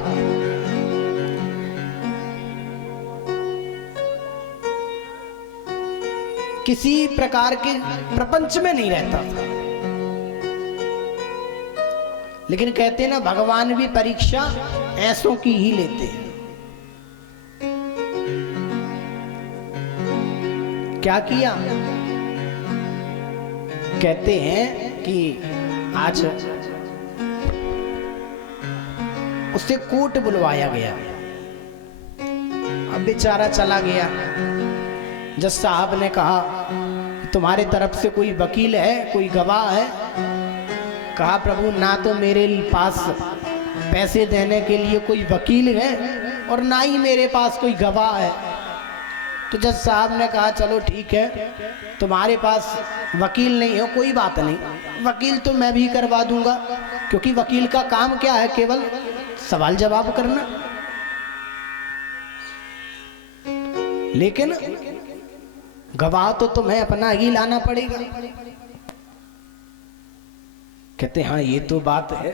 किसी प्रकार के प्रपंच में नहीं रहता था। लेकिन कहते ना भगवान भी परीक्षा ऐसों की ही लेते हैं। क्या किया? कहते हैं कि आज उसे कोर्ट बुलवाया गया। अब बेचारा चला गया। जज साहब ने कहा तुम्हारे तरफ से कोई वकील है, कोई गवाह है? कहा प्रभु ना तो मेरे पास पैसे देने के लिए कोई वकील है और ना ही मेरे पास कोई गवाह है। तो जज साहब ने कहा चलो ठीक है, तुम्हारे पास वकील नहीं हो, कोई बात नहीं, वकील तो मैं भी करवा दूंगा, क्योंकि वकील का काम क्या है, केवल सवाल जवाब करना। लेकिन गवाह तो तुम्हें अपना ही लाना पड़ेगा। कहते हाँ ये तो बात है।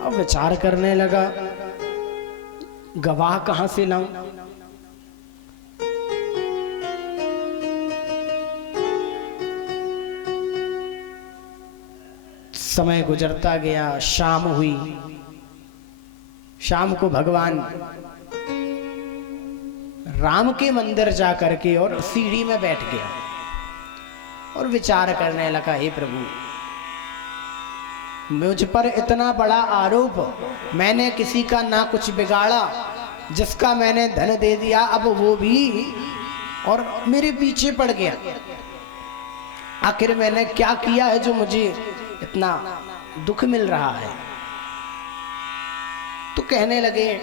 अब विचार करने लगा गवाह कहां से लाऊं। समय गुजरता गया, शाम हुई। शाम को भगवान राम के मंदिर जा करके और सीढ़ी में बैठ गया और विचार करने लगा, हे प्रभु मुझ पर इतना बड़ा आरोप, मैंने किसी का ना कुछ बिगाड़ा, जिसका मैंने धन दे दिया अब वो भी और मेरे पीछे पड़ गया। आखिर मैंने क्या किया है जो मुझे इतना दुख मिल रहा है। तो कहने लगे,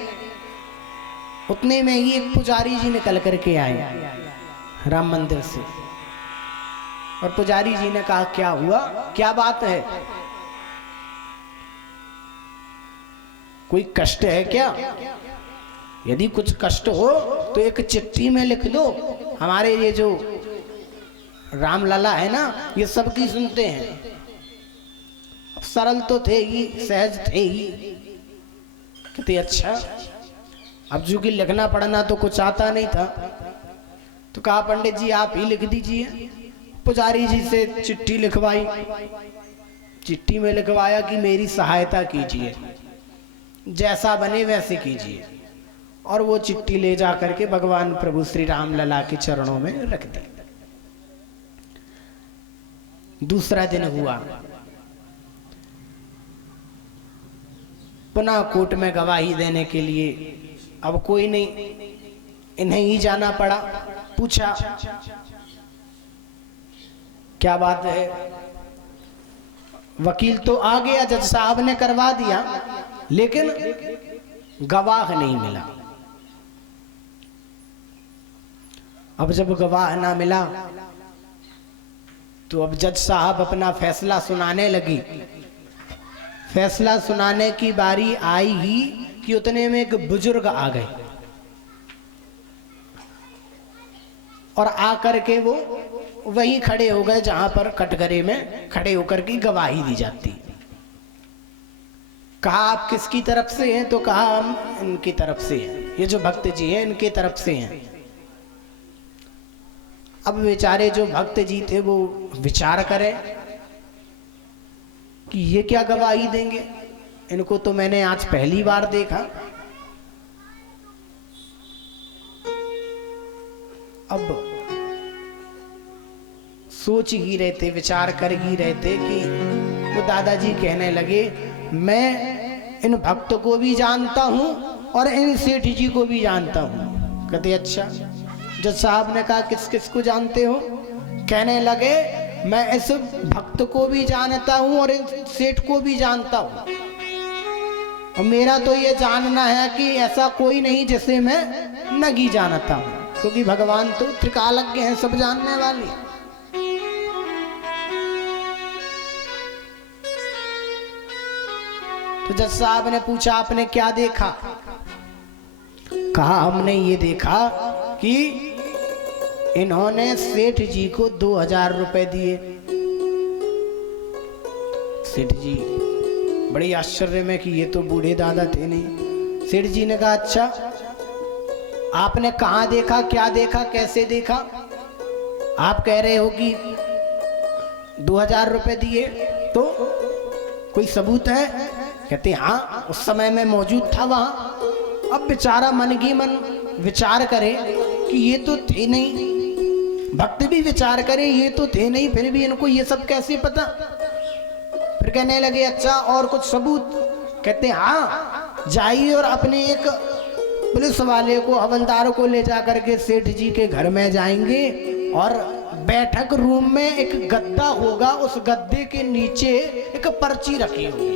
उतने में ही एक पुजारी जी निकल करके आए राम मंदिर से, और पुजारी जी ने कहा, क्या हुआ, क्या बात है, कोई कष्ट है क्या? यदि कुछ कष्ट हो तो एक चिट्ठी में लिख दो, हमारे ये जो रामलला है ना, ये सबकी सुनते हैं। सरल तो थे ही, सहज थे ही। कहते अच्छा, अब जो कि लिखना पढ़ना तो कुछ आता नहीं था, तो कहा पंडित जी आप ही लिख दीजिए। पुजारी जी से चिट्ठी लिखवाई, चिट्ठी में लिखवाया कि मेरी सहायता कीजिए, जैसा बने वैसे कीजिए, और वो चिट्ठी ले जा करके भगवान प्रभु श्री राम लला के चरणों में रख दी। दूसरा दिन हुआ, पुनः कोर्ट में गवाही देने के लिए, अब कोई नहीं, इन्हें ही जाना पड़ा। पूछा क्या बात है, वकील तो आ गया, जज साहब ने करवा दिया, लेकिन गवाह नहीं मिला। अब जब गवाह ना मिला तो अब जज साहब अपना फैसला सुनाने लगी। फैसला सुनाने की बारी आई ही कि उतने में एक बुजुर्ग आ गए, और आकर के वो वहीं खड़े हो गए जहां पर कटघरे में खड़े होकर की गवाही दी जाती। कहा आप किसकी तरफ से हैं? तो कहा हम इनकी तरफ से हैं, ये जो भक्त जी हैं इनके तरफ से हैं। अब बेचारे जो भक्त जी थे वो विचार करें कि ये क्या गवाही देंगे, इनको तो मैंने आज पहली बार देखा। अब सोच ही रहे थे, विचार कर ही रहे थे कि वो दादाजी कहने लगे, मैं इन भक्त को भी जानता हूं और इन सेठ जी को भी जानता हूं। कहते अच्छा। जज साहब ने कहा किस किस को जानते हो? कहने लगे मैं इस भक्त को भी जानता हूं और इस सेठ को भी जानता हूं, और मेरा तो ये जानना है कि ऐसा कोई नहीं जिसे मैं नहीं जानता हूं, क्योंकि भगवान तो त्रिकालज्ञ हैं, सब जानने वाले। तो जज साहब ने पूछा आपने क्या देखा? कहा हमने ये देखा कि इन्होंने सेठ जी को 2000 रुपए दिए। सेठ जी बड़ी आश्चर्य में कि ये तो बूढ़े दादा थे नहीं। सेठ जी ने कहा अच्छा आपने कहाँ देखा, क्या देखा, कैसे देखा? आप कह रहे हो कि 2000 रुपए दिए, तो कोई सबूत है? कहते हाँ, उस समय मैं मौजूद था वहां। अब बेचारा मन की मन विचार करे कि ये तो थे नहीं, भक्त भी विचार करे ये तो थे नहीं, फिर भी इनको ये सब कैसे पता? फिर कहने लगे अच्छा और कुछ सबूत? कहते हाँ, जाइए और अपने एक पुलिस वाले को, हवलदार को ले जा करके सेठ जी के घर में जाएंगे, और बैठक रूम में एक गद्दा होगा, उस गद्दे के नीचे एक पर्ची रखी होगी,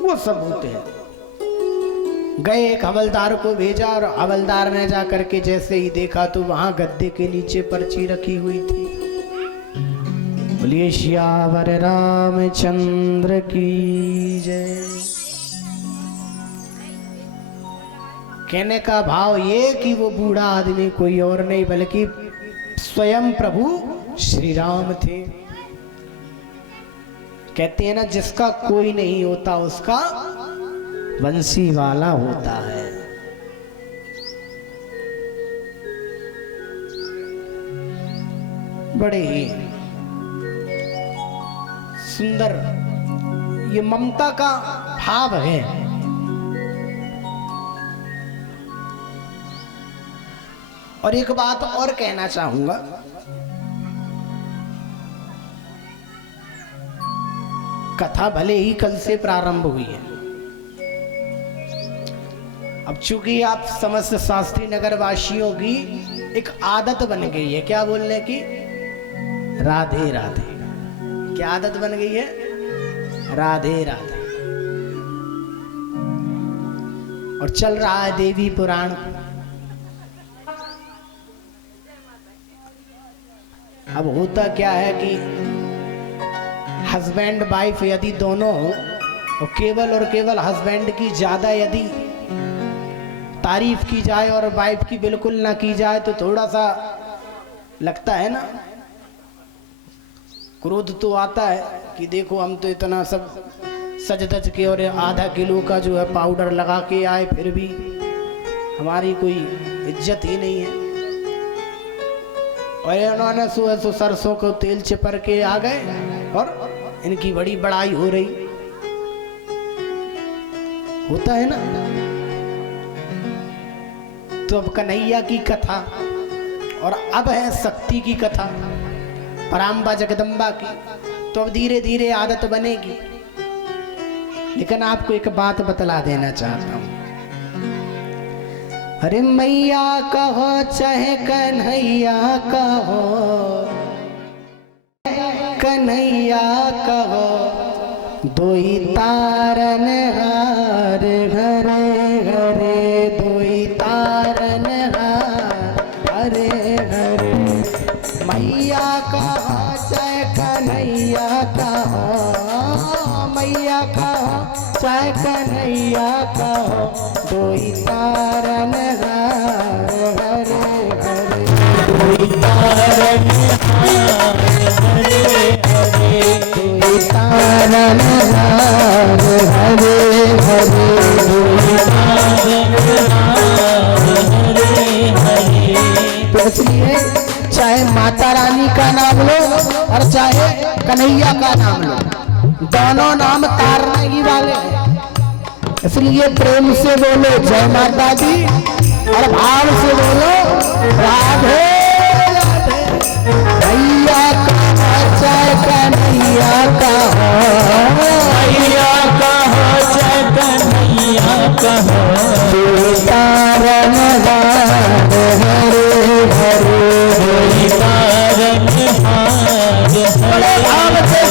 वो सबूत है। गए, एक हवलदार को भेजा, और हवलदार ने जा करके जैसे ही देखा तो वहां गद्दे के नीचे पर्ची रखी हुई थी। बोलिए श्यावर रामचंद्र की जय। कहने का भाव ये कि वो बूढ़ा आदमी कोई और नहीं बल्कि स्वयं प्रभु श्री राम थे। कहते हैं ना, जिसका कोई नहीं होता उसका बंसी वाला होता है। बड़े ही सुंदर ये ममता का भाव है। और एक बात और कहना चाहूंगा, कथा भले ही कल से प्रारंभ हुई है, अब चूंकि आप समस्त शास्त्री नगर वासियों की एक आदत बन गई है, क्या बोलने की? राधे राधे। क्या आदत बन गई है? राधे राधे। और चल रहा है देवी पुराण। अब होता क्या है कि हस्बैंड वाइफ यदि दोनों हो और केवल हस्बैंड की ज्यादा यदि तारीफ की जाए और वाइफ की बिल्कुल ना की जाए तो थोड़ा सा लगता है ना, क्रोध तो आता है कि देखो हम तो इतना सब सज धज के और आधा किलो का जो है पाउडर लगा के आए, फिर भी हमारी कोई इज्जत ही नहीं है। और इन्होंने सो सरसों को तेल चिपर के आ गए और इनकी बड़ी बड़ाई हो रही। होता है ना। तो अब कन्हैया की कथा और अब है शक्ति की कथा, पराम्बा जगदम्बा की। तो अब धीरे धीरे आदत बनेगी। लेकिन आपको एक बात बतला देना चाहता हूं। अरे मैया कहो चाहे कन्हैया कहो, कन्हैया कहो, दो ही तारन हार घरे घरे, दो ही तारन हार हरे हरे। मैया कहो चाहे कन्हैया कहो, मैया कहो चाहे कन्हैया कहो, दो ही तारन हार हरे हरे, दो ही तारन हार हरे हरे, दो ही तारन हार हरे हरे, दो ही तारन हार हरे हरे। तो इसलिए चाहे माता रानी का नाम लो और चाहे कन्हैया का नाम लो, दोनों नाम तारने ही वाले हैं। इसलिए प्रेम से बोलो जय माता दी और भाव से बोलो राधे राधे। मैया कहो चाहे कन्हैया कहो, मैया कहो चाहे कन्हैया कहो, तारन हार हरे हरे, तारन हार हरे भाव से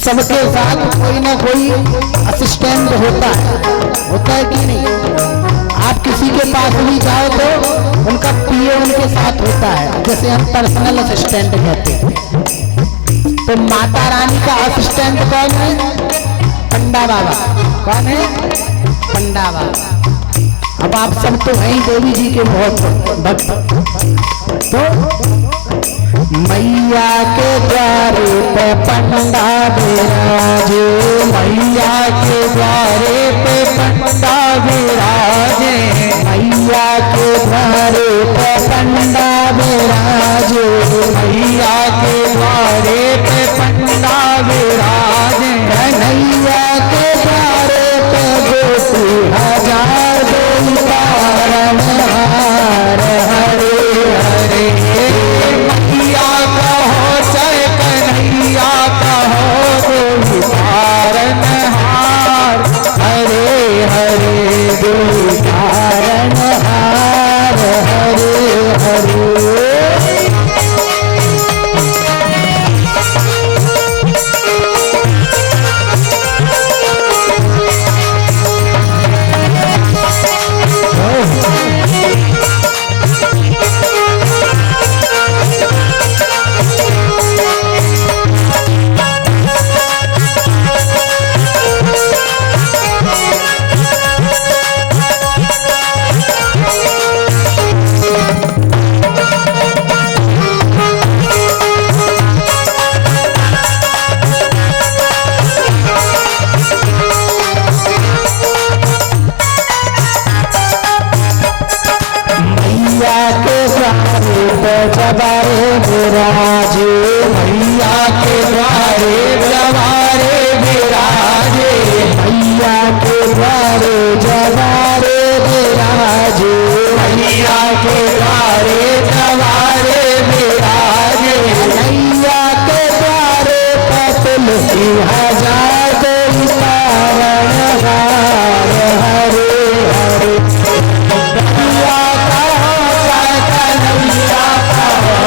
सबके साथ कोई ना कोई असिस्टेंट होता है कि नहीं? आप किसी के पास भी जाओ तो उनका पीए उनके साथ होता है, जैसे हम पर्सनल असिस्टेंट कहते हैं। तो माता रानी का असिस्टेंट कौन है? पंडा बाबा। कौन है? पंडा बाबा। अब आप सब तो हैं देवी जी के बहुत भक्त। तो मैया के द्वारे पे पंडा विराजे, मैया के द्वारे पे पंडा विराजे, मैया के द्वारे पे पंडा विराजे, मैया के द्वारे पे पंडा विराजे। कन्हैया के द्वारे पे गोपी हजार, दो तारन हार हरे हरे। मैया कहो चाहे कन्हैया कहो, दो तारन हार हरे हरे, दो तारन हार हरे हरे। मैया के द्वारे पे जवारे विराजे, मैया के द्वारे जवारे विराजे, मैया के द्वारे जवारे विराजे, मैया के द्वारे जवारे विराजे, मैया के द्वारे पतल की हजार कोई कारण हार हरे हरे, कन्हैया कहो जय कन्हैया कहो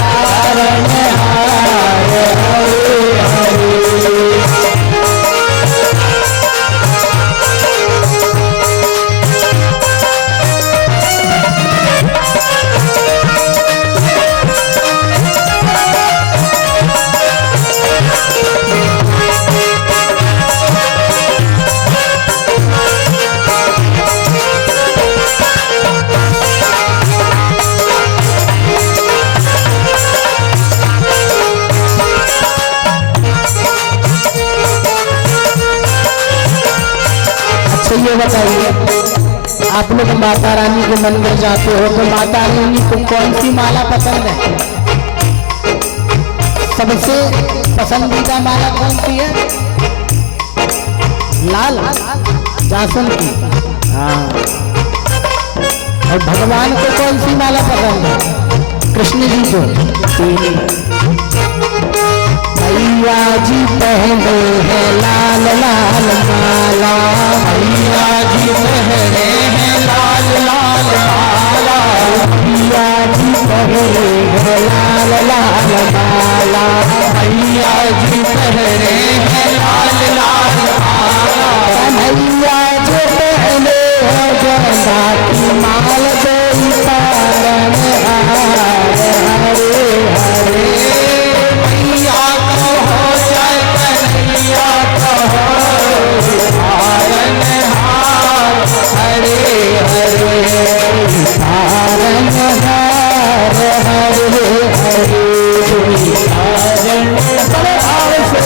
कारण हार हरे हरे। अच्छा ये बताइए, आप लोग माता रानी के मंदिर जाते हो तो माता रानी को कौन सी माला पसंद है? सबसे पसंदीदा माला कौन सी है? लाल जासुन की। हाँ। और भगवान को कौन सी माला पसंद है? कृष्ण जी को। मैया जी पहने हैं लाल लाल माला, मैया जी पहने हैं लाल लाल माला, मैया जी पहने हैं लाल लाल माला, मैया जी पहने हैं लाल लाल माला, कन्हैया जो पहने हैं गेंदा की माल कोई कारण हार हरे हरे, मैया कहो जय कन्हैया कहो कारण हार हरे हरे, कारण हार हरे हरे, कारण बड़े भाव से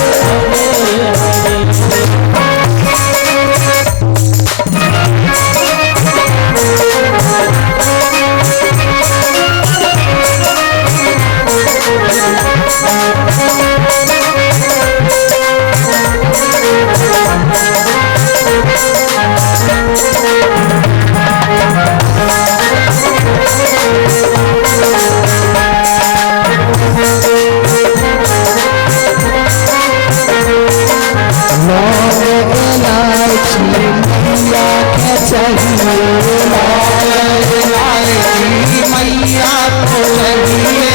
लौंग इलायची मैया के चाहिए, इलायची मैया को चाहिए,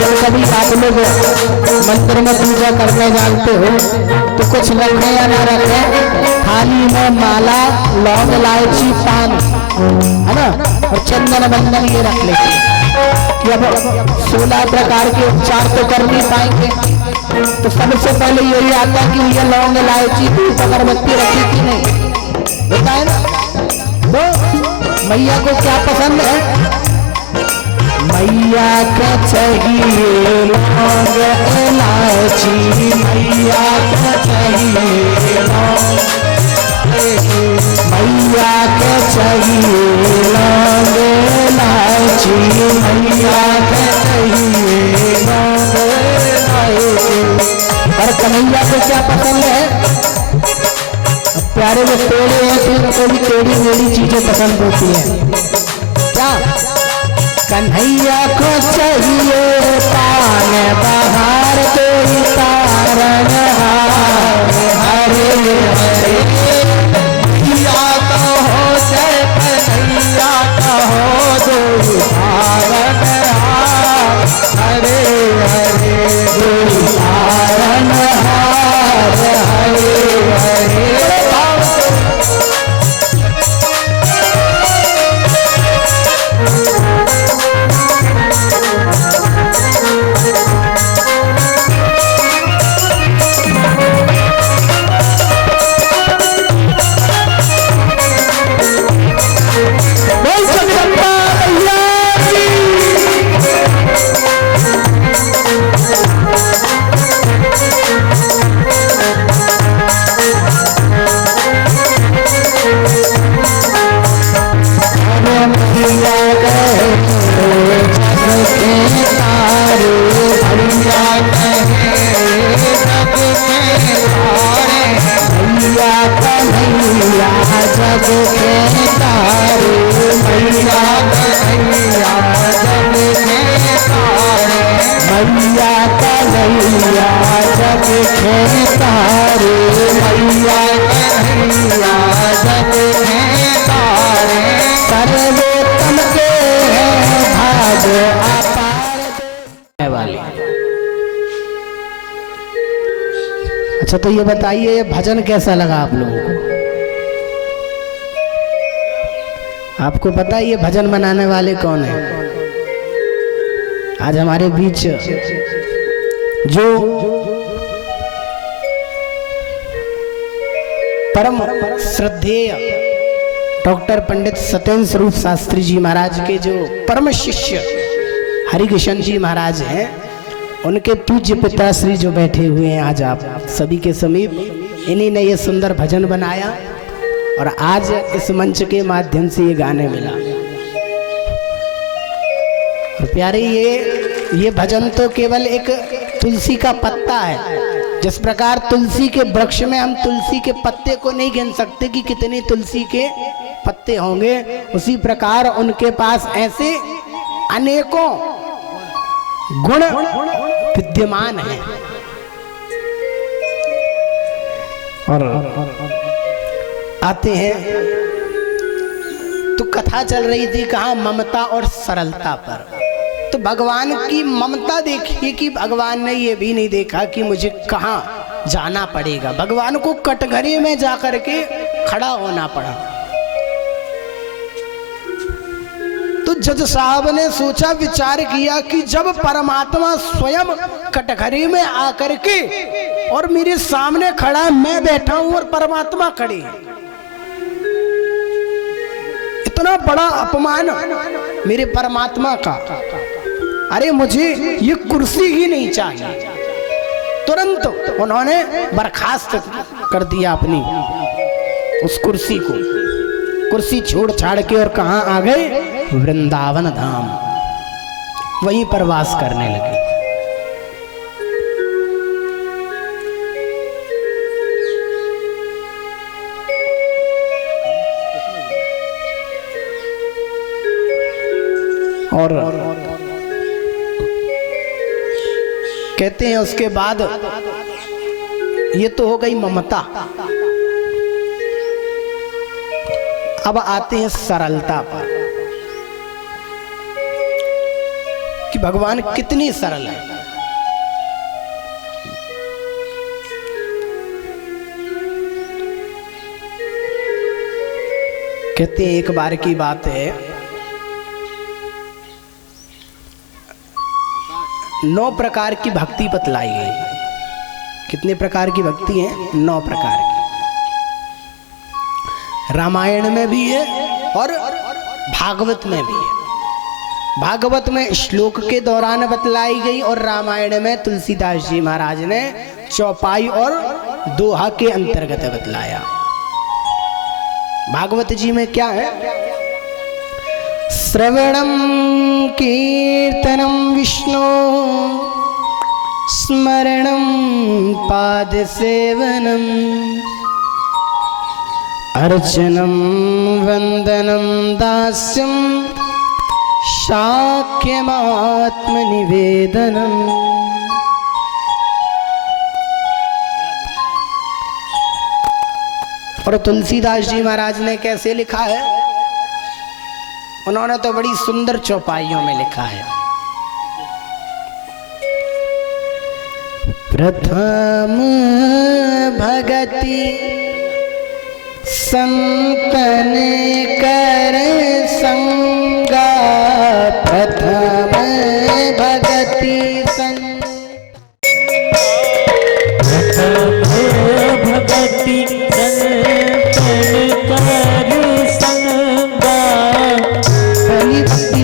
जब कभी आप लोग मंदिर में पूजा करने जानते हो तो कुछ रखें या ना रखें, थाली में माला लौंग इलायची पान है ना, और चंदन बंदन ये रख लेते कि अब 16 प्रकार के उपचार तो कर नहीं पाएंगे, तो सबसे पहले यही आता है कि ये लौंग इलायची धूप अगरबत्ती रखी कि नहीं, होता है ना। तो मैया को क्या पसंद है? मैया का चाहिए लौंग इलायची, मैया का चाहिए लौंग, मैया का चाहिए लौंग इलायची, मैया का चाहिए लौंग इलायची। पर कन्हैया को क्या पसंद है? अब प्यारे जो पेड़े हैं तो उनको भी टेढ़ी मेढ़ी चीजें पसंद होती हैं। क्या कन्हैया को चाहिए पान बहार कोई कारण हार हरे हरे, मैया कहो जय कन्हैया कहो दो कारण हार हरे हरे, कारण हार हरे हरे। देखे तारे मैया कन्हैया जब देखे तारे सर्वोत्तम के हैं भाग अपार वाले। अच्छा तो ये बताइए, ये भजन कैसा लगा आप लोगों को? आपको पता है ये भजन बनाने वाले कौन है? आज हमारे बीच जो परम श्रद्धेय डॉक्टर पंडित सत्येंद्र स्वरूप शास्त्री जी महाराज के जो परम शिष्य हरिकिशन जी महाराज हैं, उनके पूज्य पिताश्री जो बैठे हुए हैं आज आप सभी के समीप, इन्हीं ने ये सुंदर भजन बनाया और आज इस मंच के माध्यम से ये गाने मिला। और प्यारे ये भजन तो केवल एक तुलसी का पत्ता है। जिस प्रकार तुलसी के वृक्ष में हम तुलसी के पत्ते को नहीं गिन सकते कि कितने तुलसी के पत्ते होंगे, उसी प्रकार उनके पास ऐसे अनेकों गुण विद्यमान हैं। और आते हैं तो कथा चल रही थी कहाँ, ममता और सरलता पर। तो भगवान की ममता देखिए कि भगवान ने ये भी नहीं देखा कि मुझे कहाँ जाना पड़ेगा, भगवान को कटघरे में जाकर के खड़ा होना पड़ा। तो जज साहब ने सोचा, विचार किया कि जब परमात्मा स्वयं कटघरे में आकर के और मेरे सामने खड़ा, मैं बैठा हूं और परमात्मा खड़े हैं, इतना बड़ा अपमान मेरे परमात्मा का, अरे मुझे ये कुर्सी ही नहीं चाहिए। तुरंत उन्होंने बर्खास्त कर दिया अपनी उस कुर्सी को, कुर्सी छोड़ छाड़ के और कहाँ आ गए, वृंदावन धाम, वहीं पर वास करने लगे। और कहते हैं उसके बाद ये तो हो गई ममता, अब आते हैं सरलता पर कि भगवान कितनी सरल है। कहते हैं एक बार की बात है, 9 प्रकार की भक्ति बतलाई गई। कितने प्रकार की भक्ति है? 9 प्रकार की। रामायण में भी है और भागवत में भी है। भागवत में श्लोक के दौरान बतलाई गई और रामायण में तुलसीदास जी महाराज ने चौपाई और दोहा के अंतर्गत बतलाया। भागवत जी में क्या है? श्रवणं कीर्तनं विष्णु स्मरणं पादसेवनम् अर्चनं वंदनं दास्यं शाक्यमात्मनिवेदनम्। और तुलसीदास जी महाराज ने कैसे लिखा है? उन्होंने तो बड़ी सुंदर चौपाइयों में लिखा है। प्रथम भगति संतन कर संगा, प्रथम भगति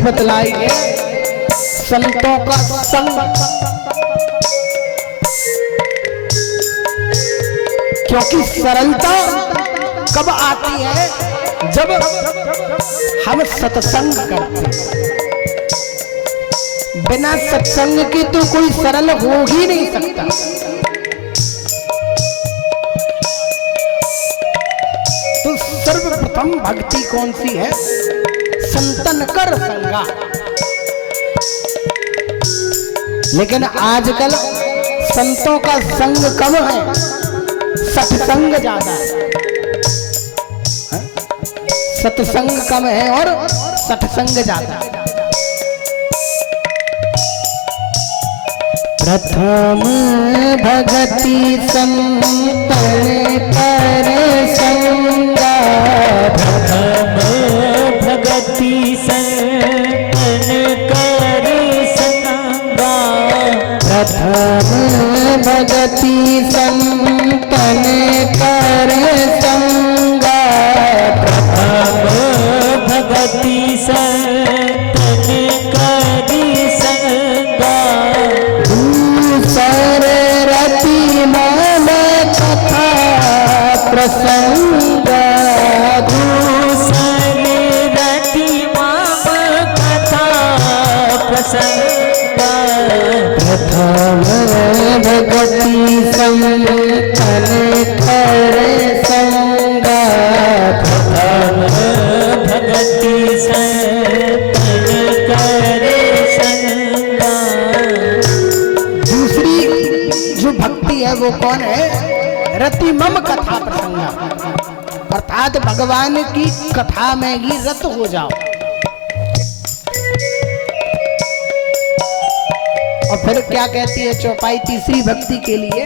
बतलाई है संतों का संग। क्योंकि सरलता कब आती है? जब हम सत्संग करते हैं। बिना सत्संग के तो कोई सरल हो ही नहीं सकता। तो सर्वप्रथम भक्ति कौन सी है? संतन कर संगा। लेकिन आजकल संतों का संग कम है, सत्संग ज्यादा है। सत्संग कम है और सत्संग ज्यादा है। प्रथम भगति संतन कर संगा, प्रथम भगति संतन कर संगा, प्रथम भगति संतन कर संगा, प्रथम भगति संतन कर संगा, दूसर रति मम कथा प्रसंग, दूसर रति मम कथा प्रसंग, प्रथम भगति संतन कर संगा, प्रथम भगति संतन कर संगा। दूसरी जो भक्ति है वो कौन है? रति मम कथा प्रसंगा, अर्थात भगवान की कथा में ही रत हो जाओ। और फिर क्या कहती है चौपाई तीसरी भक्ति के लिए?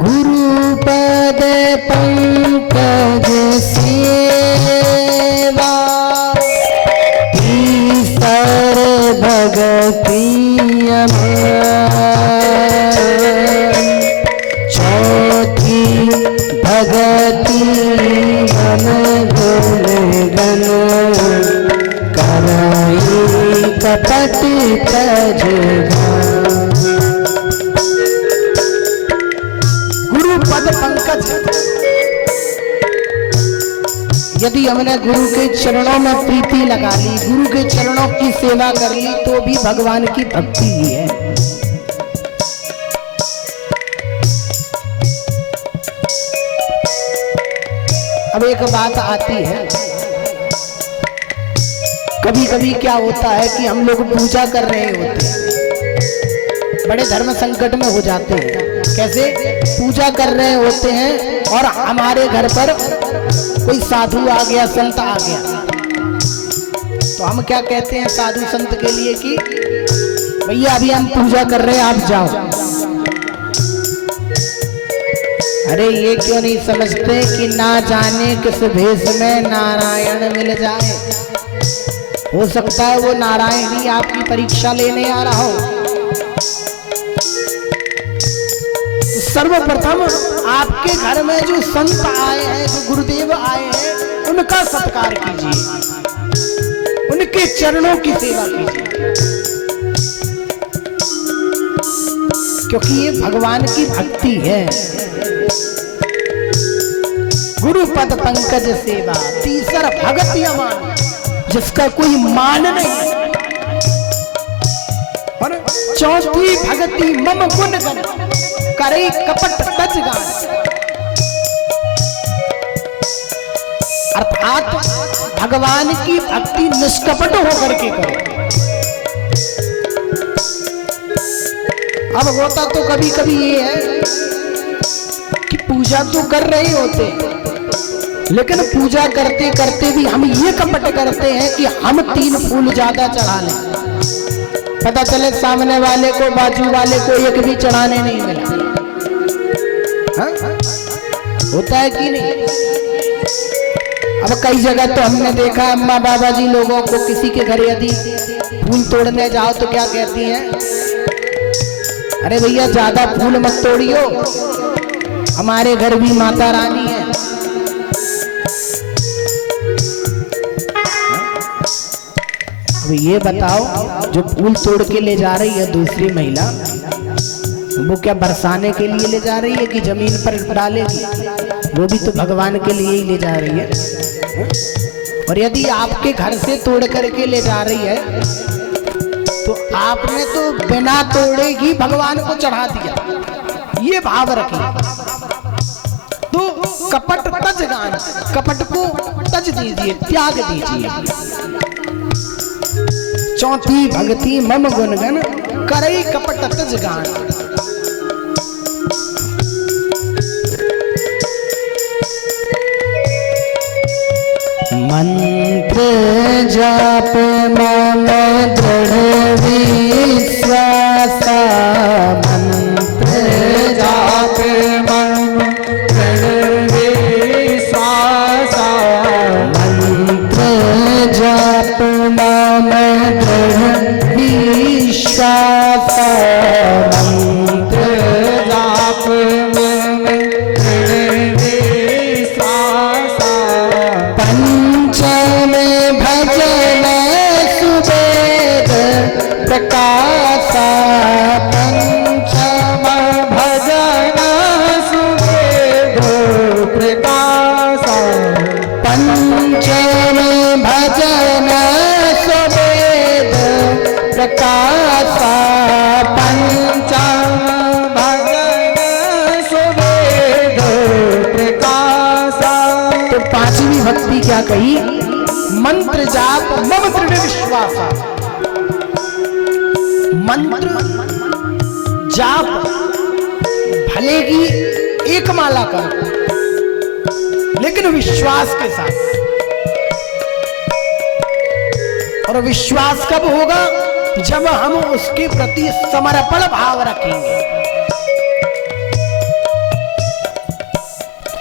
गुरु पद पंकज सेवा, तीसर भगति चौथी भगति मन गुण गण, कराई कपट तज। गुरु पद पंकज, यदि हमने गुरु के चरणों में प्रीति लगा ली, गुरु के चरणों की सेवा कर ली, तो भी भगवान की भक्ति ही है। अब एक बात आती है, कभी कभी क्या होता है कि हम लोग पूजा कर रहे होते हैं, बड़े धर्म संकट में हो जाते हैं। कैसे? पूजा कर रहे होते हैं और हमारे घर पर कोई साधु आ गया, संत आ गया, तो हम क्या कहते हैं साधु संत के लिए कि भैया अभी हम पूजा कर रहे हैं, आप जाओ। अरे ये क्यों नहीं समझते कि ना जाने किस भेष में नारायण मिल जाए, हो सकता है वो नारायण ही आपकी परीक्षा लेने आ रहा हो। तो सर्वप्रथम आपके घर में जो संत आए हैं, जो गुरुदेव आए हैं, उनका सत्कार कीजिए, उनके चरणों की सेवा कीजिए, क्योंकि ये भगवान की भक्ति है। गुरु पद पंकज सेवा, तीसर भगति अमान, जिसका कोई मान नहीं, और चौथी भगति मम गुण गण, करे कपट तज गान। अर्थात भगवान की भक्ति निष्कपट होकर के करो। अब होता तो कभी कभी ये है कि पूजा तो कर रहे होते, लेकिन पूजा करते करते भी हम ये कपट करते हैं कि हम 3 फूल ज्यादा चढ़ा लें, पता चले सामने वाले को, बाजू वाले को एक भी चढ़ाने नहीं मिला। हाँ? होता है कि नहीं? अब कई जगह तो हमने देखा अम्मा बाबा जी लोगों को किसी के घर यदि फूल तोड़ने जाओ तो क्या कहती हैं? अरे भैया ज्यादा फूल मत तोड़ियो, हमारे घर भी माता रानी है। अब ये बताओ, जो फूल तोड़ के ले जा रही है दूसरी महिला, वो क्या बरसाने के लिए ले जा रही है कि जमीन पर डालेगी? वो भी तो भगवान के लिए ही ले जा रही है। और यदि आपके घर से तोड़ करके ले जा रही है, तो आपने तो बिना तोड़े ही भगवान को चढ़ा दिया, ये भाव रखिए। तो कपट तज गान, कपट को तज दीजिए, त्याग दीजिए। चौथी भक्ति मम गुणगन करई कपट तज गान। मंत्र जाप मम दृढ़ विश्वासा, मंत्र जाप मम दृढ़ विश्वासा, मंत्र जाप मम दृढ़ विश्वासा, मंत्र जाप मम दृढ़ विश्वासा। पंचम भजन सुवेद प्रकाशा, पंचम भजन सुवेद प्रकाशा, पंचम भजन सुवेद प्रकाशा, पंचम भजन सुवेद प्रकाशा। तो पांचवी भक्ति क्या कही? मंत्र जाप मम दृढ़ विश्वासा। मंत्र जाप भले की एक माला करो, लेकिन विश्वास के साथ। और विश्वास कब होगा? जब हम उसके प्रति समर्पण भाव रखेंगे।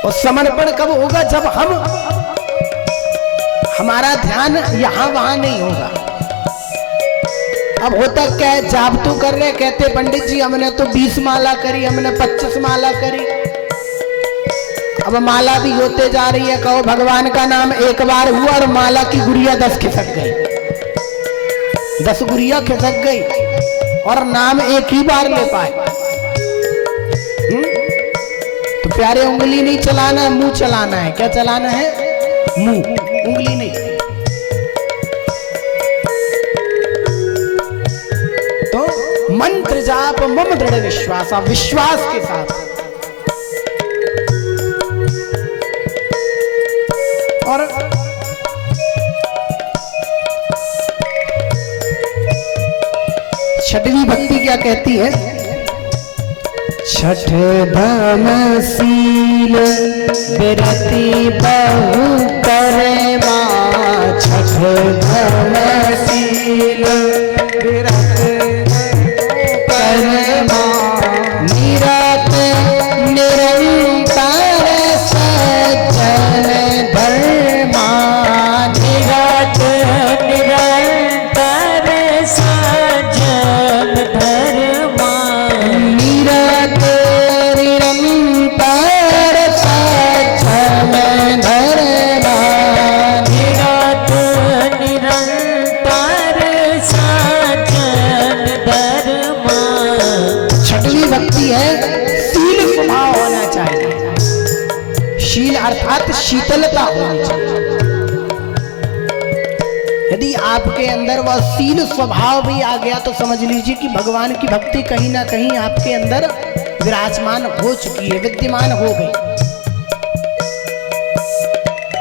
और समर्पण कब होगा? जब हमारा ध्यान यहां वहां नहीं होगा। अब होता क्या है, जाप तो कर रहे, कहते पंडित जी हमने तो 20 माला करी, हमने 25 माला करी। अब माला भी होते जा रही है, कहो भगवान का नाम एक बार हुआ और माला की गुड़िया 10 खिसक गई, 10 गुड़िया खिसक गई और नाम एक ही बार ले पाए। तो प्यारे उंगली नहीं चलाना है, मुंह चलाना है। क्या चलाना है? मुंह, उंगली नहीं। तो मंत्र जाप मम दृढ़ विश्वास, विश्वास के साथ। और छठवीं भक्ति क्या कहती है? छठ धम शील बिरति बहु करे मां, छठ धम शील बिरति करे मां, निरत निरंतर सज्जन धर्मा, निरत निरंतर सज्जन धर्मा, निरत निरंतर सज्जन धर्मा, निरत निरंतर सज्जन धर्मा। छठवीं भक्ति है शील स्वभाव होना चाहिए। शील अर्थात शीतलता होनी चाहिए। यदि आपके अंदर वह शील स्वभाव भी आ गया तो समझ लीजिए कि भगवान की भक्ति कहीं ना कहीं आपके अंदर विराजमान हो चुकी है, विद्यमान हो गई।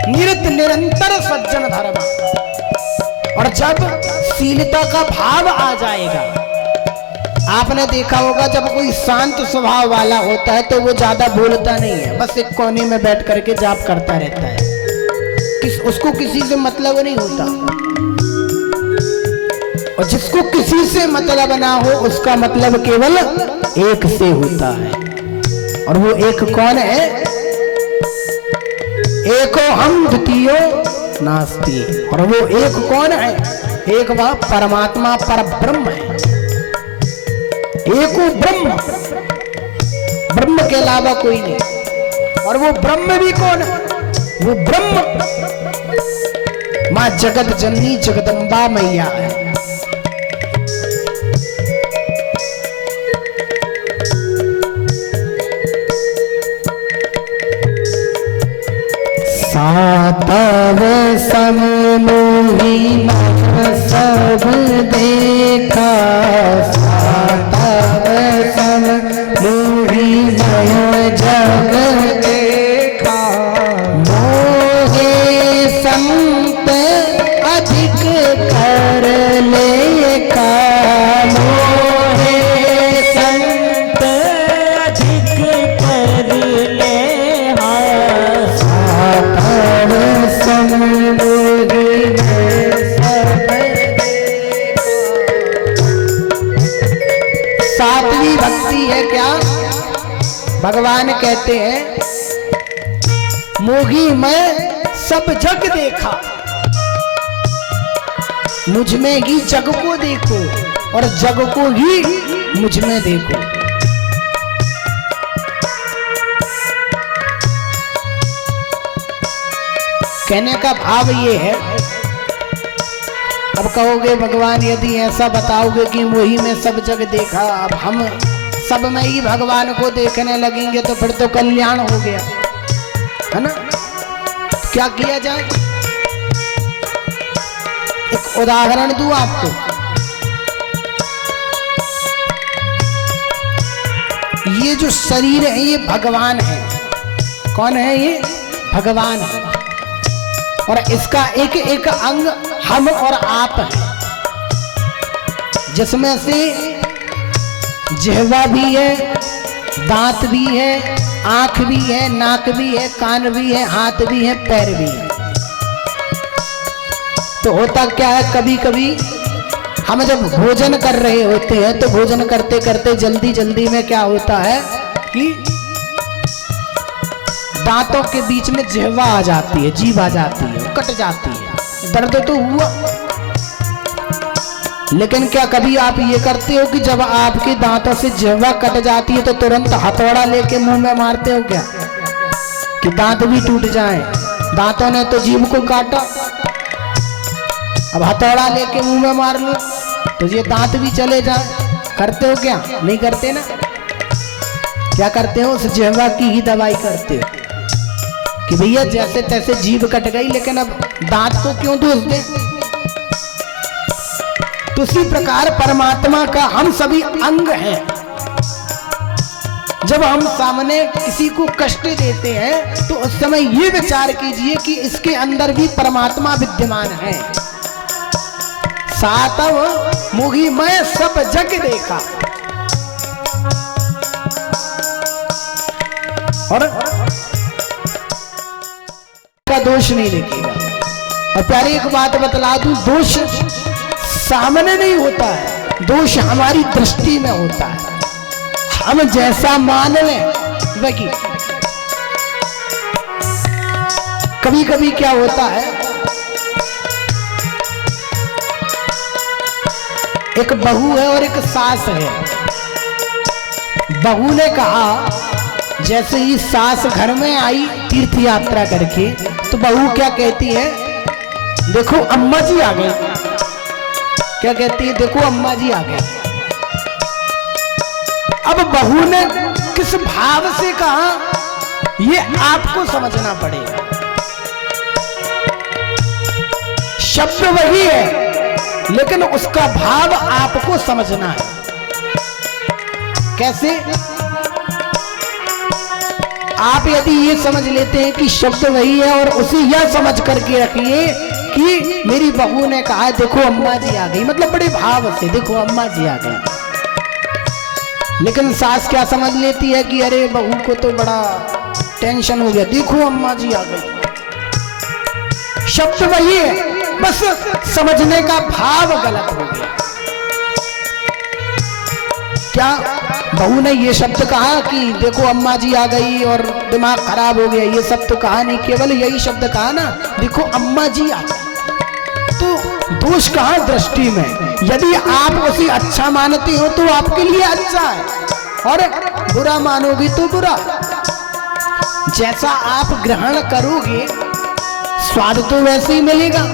निरत निरंतर सज्जन धर्म। और जब शीलता का भाव आ जाएगा, आपने देखा होगा जब कोई शांत स्वभाव वाला होता है तो वो ज्यादा बोलता नहीं है, बस एक कोने में बैठ करके जाप करता रहता है। उसको किसी से मतलब नहीं होता। और जिसको किसी से मतलब ना हो उसका मतलब केवल एक से होता है। और वो एक कौन है? एको हम द्वितीयो नास्ति। और वो एक कौन है? एक वह परमात्मा पर ब्रह्म है। एको ब्रह्म, ब्रह्म के अलावा कोई नहीं। और वो ब्रह्म भी कौन है? वो ब्रह्म मां जगत जननी जगदम्बा मैया है। सातव सम मोहि मन सब देखा, सातव सम मोहि मय जग देखा, मोहे संत अधिक कर ले भगवान कहते हैं मोगी मैं सब जग देखा, मुझ में ही जग को देखो और जग को ही मुझ में देखो। कहने का भाव ये है, अब कहोगे भगवान यदि ऐसा बताओगे कि मोही में सब जग देखा, अब हम सब में ही भगवान को देखने लगेंगे तो फिर तो कल्याण हो गया, है ना? क्या किया जाए? एक उदाहरण दूं आपको। ये जो शरीर है ये भगवान है। कौन है ये? भगवान है। और इसका एक एक अंग हम और आप है, जिसमें से जिह्वा भी है, दांत भी है, आंख भी है, नाक भी है, कान भी है, हाथ भी है, पैर भी है। तो होता क्या है, कभी कभी हम जब भोजन कर रहे होते हैं तो भोजन करते करते जल्दी जल्दी में क्या होता है कि दांतों के बीच में जिह्वा आ जाती है, जीभ आ जाती है, कट जाती है, दर्द तो हुआ। लेकिन क्या कभी आप ये करते हो कि जब आपके दांतों से जिह्वा कट जाती है तो तुरंत हथौड़ा लेके मुंह में मारते हो क्या, कि दांत भी टूट जाएं? दांतों ने तो जीभ को काटा, अब हथौड़ा लेके मुंह में मार लो तो ये दांत भी चले जाए। करते हो क्या? नहीं करते ना। क्या करते हो? उस जिह्वा की ही दवाई करते हो कि भैया जैसे तैसे जीभ कट गई, लेकिन अब दांत को क्यों दोष दें? तो इसी प्रकार परमात्मा का हम सभी अंग हैं। जब हम सामने किसी को कष्ट देते हैं तो उस समय ये विचार कीजिए कि इसके अंदर भी परमात्मा विद्यमान है। सातव मुगी मैं सब जग देखा, और का दोष नहीं देखेगा। और प्यारी एक बात बतला दूं, दोष सामने नहीं होता है, दोष हमारी दृष्टि में होता है। हम जैसा मान लें वही। कभी कभी क्या होता है, एक बहू है और एक सास है। बहू ने कहा, जैसे ही सास घर में आई तीर्थ यात्रा करके, तो बहू क्या कहती है, देखो अम्मा जी आ गए। क्या कहती है? देखो अम्मा जी आ गए। अब बहू ने किस भाव से कहा ये आपको समझना पड़ेगा। शब्द वही है लेकिन उसका भाव आपको समझना है। कैसे? आप यदि ये समझ लेते हैं कि शब्द वही है और उसे यह समझ करके रखिए कि मेरी बहू ने कहा देखो अम्मा जी आ गई, मतलब बड़े भाव से देखो अम्मा जी आ गई। लेकिन सास क्या समझ लेती है कि अरे बहू को तो बड़ा टेंशन हो गया, देखो अम्मा जी आ गई। शब्द वही है, बस समझने का भाव गलत हो गया। क्या बहू ने ये शब्द कहा कि देखो अम्मा जी आ गई और दिमाग खराब हो गया, ये सब तो कहा नहीं, केवल यही शब्द कहा ना, देखो अम्मा जी आ गई। तो दोष कहाँ? दृष्टि में। यदि आप उसे अच्छा मानते हो तो आपके लिए अच्छा है, और बुरा मानोगे तो बुरा। जैसा आप ग्रहण करोगे स्वाद तो वैसे ही मिलेगा।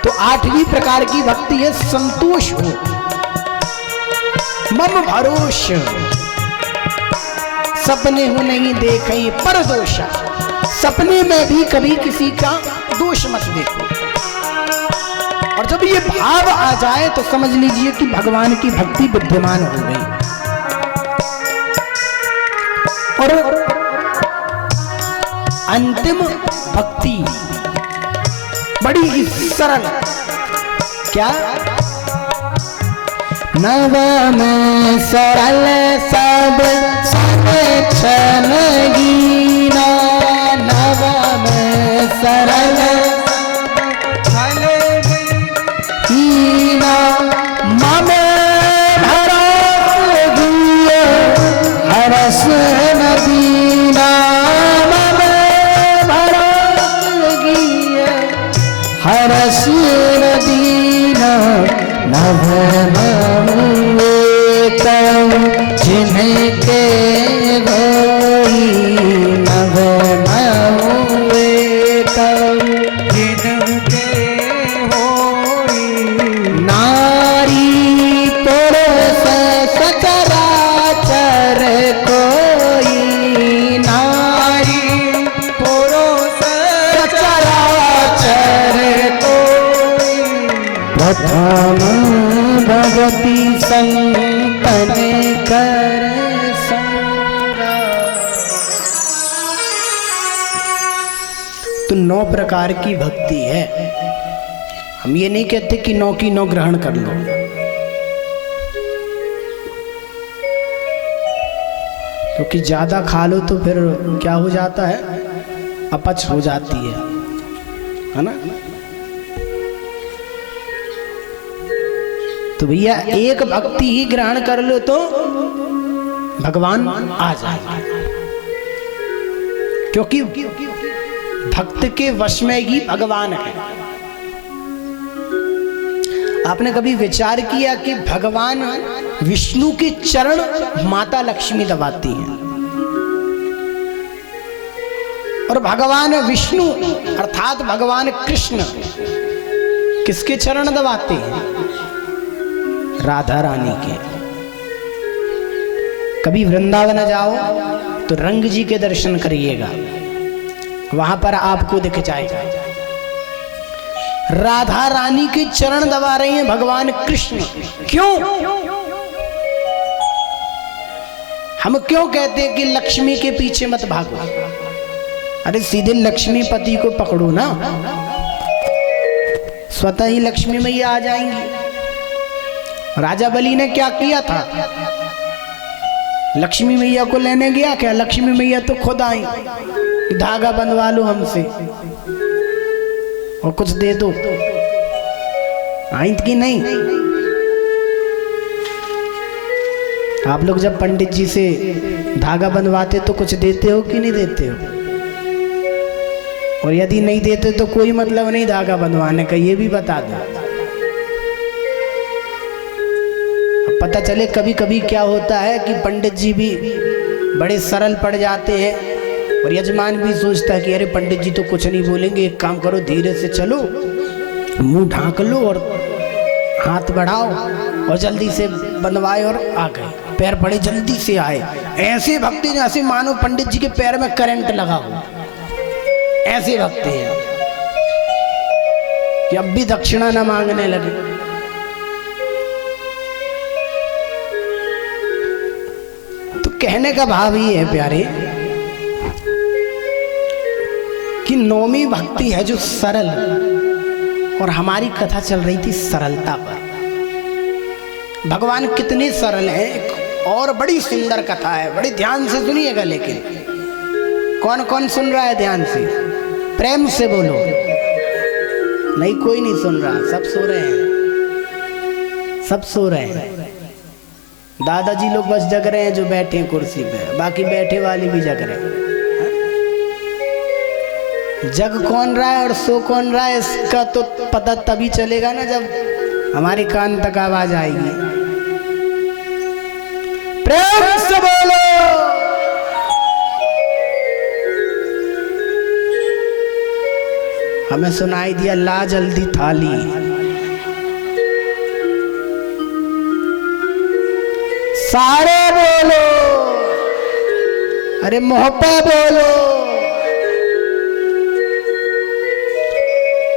तो आठवीं प्रकार की भक्ति है संतोष हो, मम भरोश, सपने हो नहीं देखे पर दोषा। सपने में भी कभी किसी का दोष मत देखो। और जब ये भाव आ जाए तो समझ लीजिए कि भगवान की भक्ति विद्यमान हो गई। और अंतिम भक्ति बड़ी ही सरल। क्या? नव में सरल सब छन गीना, नव में सरल हीना, मम नभ मऊतम जिनके होई नभ मऊतम जिनके होई नारी पुरुष सचराचर कोई नारी पुरुष सचराचर कोई प्रथम भगति संतन कर संगा। तो 9 प्रकार की भक्ति है। हम ये नहीं कहते कि 9 की 9 ग्रहण कर लो, क्योंकि ज्यादा खा लो तो फिर क्या हो जाता है, अपच हो जाती है ना। तो भैया एक भक्ति ही ग्रहण कर लो तो भगवान आ जाएंगे, क्योंकि भक्त के वश में ही भगवान है। आपने कभी विचार किया कि भगवान विष्णु के चरण माता लक्ष्मी दबाती हैं, और भगवान विष्णु अर्थात भगवान कृष्ण किसके चरण दबाते हैं? राधा रानी के। कभी वृंदावन जाओ तो रंग जी के दर्शन करिएगा, वहां पर आपको दिख जाएगा राधा रानी के चरण दबा रहे हैं भगवान कृष्ण। क्यों? हम क्यों कहते हैं कि लक्ष्मी के पीछे मत भागो? अरे सीधे लक्ष्मीपति को पकड़ो ना, स्वतः ही लक्ष्मी मैया आ जाएंगी। राजा बलि ने क्या किया था? लक्ष्मी मैया को लेने गया क्या? लक्ष्मी मैया तो खुद आई, धागा बंधवा लो हमसे और कुछ दे दो। आई कि नहीं? आप लोग जब पंडित जी से धागा बंधवाते तो कुछ देते हो कि नहीं देते हो? और यदि नहीं देते तो कोई मतलब नहीं धागा बंधवाने का, ये भी बता दो। पता चले कभी कभी क्या होता है कि पंडित जी भी बड़े सरल पड़ जाते हैं और यजमान भी सोचता है कि अरे पंडित जी तो कुछ नहीं बोलेंगे, एक काम करो धीरे से चलो, मुंह ढांक लो और हाथ बढ़ाओ और जल्दी से बंधवाए और आ गए, पैर बड़े जल्दी से आए। ऐसे भक्ति जैसे मानो पंडित जी के पैर में करंट लगा हो, ऐसे भक्ति हैं कि अब भी दक्षिणा न मांगने लगे। कहने का भाव ये है प्यारे कि 9वीं भक्ति है जो सरल, और हमारी कथा चल रही थी सरलता पर। भगवान कितने सरल हैं। एक और बड़ी सुंदर कथा है, बड़ी ध्यान से सुनिएगा। लेकिन कौन कौन सुन रहा है? ध्यान से, प्रेम से बोलो। नहीं, कोई नहीं सुन रहा, सब सो रहे हैं, सब सो रहे हैं। दादाजी लोग बस जग रहे हैं जो बैठे हैं कुर्सी पे, बाकी बैठे वाले भी जग रहे हैं। जग कौन रहा है और सो कौन रहा है इसका तो पता तभी चलेगा ना जब हमारे कान तक आवाज आएगी। प्रेम से बोलो। हमें सुनाई दिया ला जल्दी थाली। सारे बोलो, अरे मोहब्बा बोलो।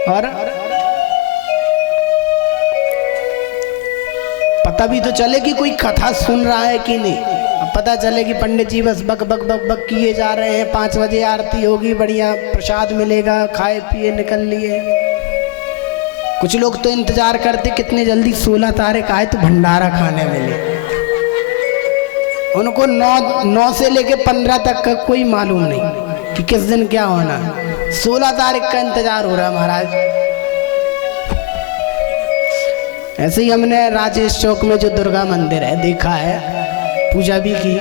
और पता भी तो चले कि कोई कथा सुन रहा है कि नहीं। अब पता चले कि पंडित जी बस बक बक बक बक किए जा रहे हैं, 5 बजे आरती होगी, बढ़िया प्रसाद मिलेगा, खाए पिए निकल लिए। कुछ लोग तो इंतजार करते कितने जल्दी 16 तारीख आए तो भंडारा खाने मिले। उनको 9 से लेके 15 तक का कोई मालूम नहीं कि किस दिन क्या होना है। 16 तारीख का इंतजार हो रहा है महाराज। ऐसे ही हमने राजेश चौक में जो दुर्गा मंदिर है देखा है, पूजा भी की।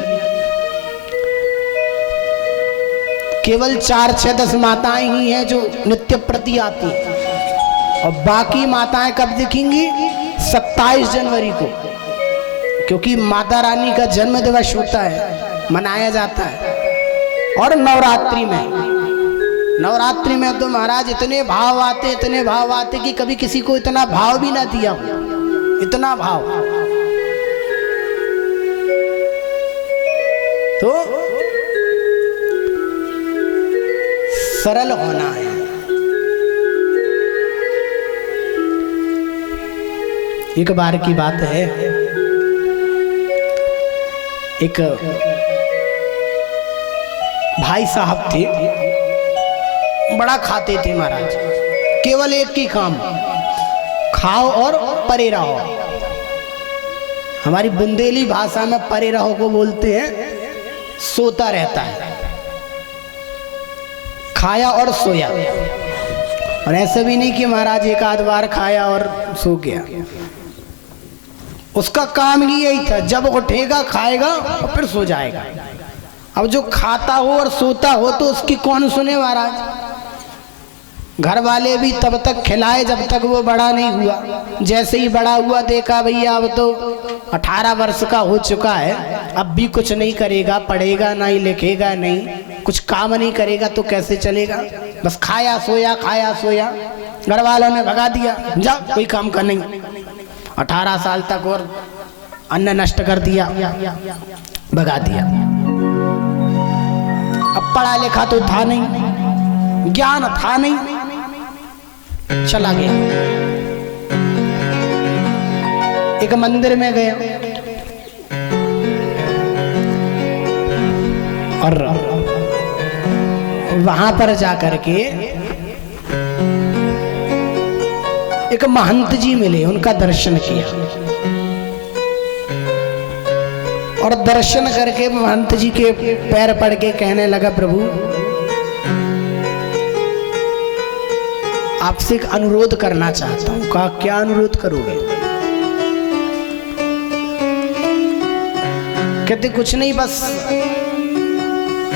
केवल 4, 6, 10 माताएं ही हैं जो नित्य प्रति आती हैं, और बाकी माताएं कब दिखेंगी? 27 जनवरी को, क्योंकि माता रानी का जन्म दिवस होता है, मनाया जाता है। और नवरात्रि में तो महाराज इतने भाव आते कि कभी किसी को इतना भाव भी ना दिया हो, इतना भाव। तो सरल होना है। एक बार की बात है, एक भाई साहब थे, बड़ा खाते थे महाराज, केवल एक ही काम, खाओ और परे रहो। हमारी बुंदेली भाषा में परे रहो को बोलते हैं सोता रहता है, खाया और सोया। और ऐसा भी नहीं कि महाराज एक आध बार खाया और सो गया, उसका काम ही यही था, जब उठेगा खाएगा और फिर सो जाएगा। अब जो खाता हो और सोता हो तो उसकी कौन सुने महाराज। घर वाले भी तब तक खिलाए जब तक वो बड़ा नहीं हुआ। जैसे ही बड़ा हुआ, देखा भैया अब तो 18 वर्ष का हो चुका है, अब भी कुछ नहीं करेगा, पढ़ेगा नहीं, लिखेगा नहीं, कुछ काम नहीं करेगा तो कैसे चलेगा। बस खाया सोया। घर वालों ने भगा दिया, जा कोई काम कर नहीं। 18 साल तक और अन्न नष्ट कर दिया, भगा दिया। अब पढ़ा लिखा तो था नहीं, ज्ञान था नहीं, चला गया। एक मंदिर में गया और वहां पर जाकर के एक महंत जी मिले, उनका दर्शन किया। और दर्शन करके महंत जी के पैर पड़ के कहने लगा, प्रभु आपसे एक अनुरोध करना चाहता हूं। कहा, क्या अनुरोध करोगे? कहते कुछ नहीं, बस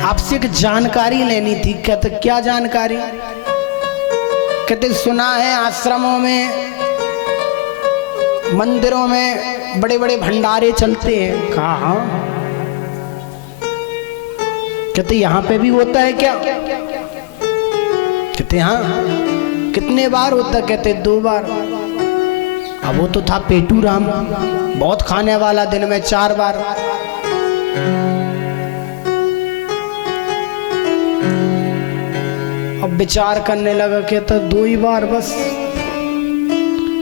आपसे एक जानकारी लेनी थी। कहते क्या जानकारी? कहते सुना है आश्रमों में, मंदिरों में बड़े बड़े भंडारे चलते हैं। कहा हाँ। कहते यहाँ पे भी होता है क्या? कहते हाँ। कितने बार होता? कहते 2 बार। अब वो तो था पेटू राम, बहुत खाने वाला, दिन में 4 बार। अब विचार करने लगा, कहता 2 ही बार बस।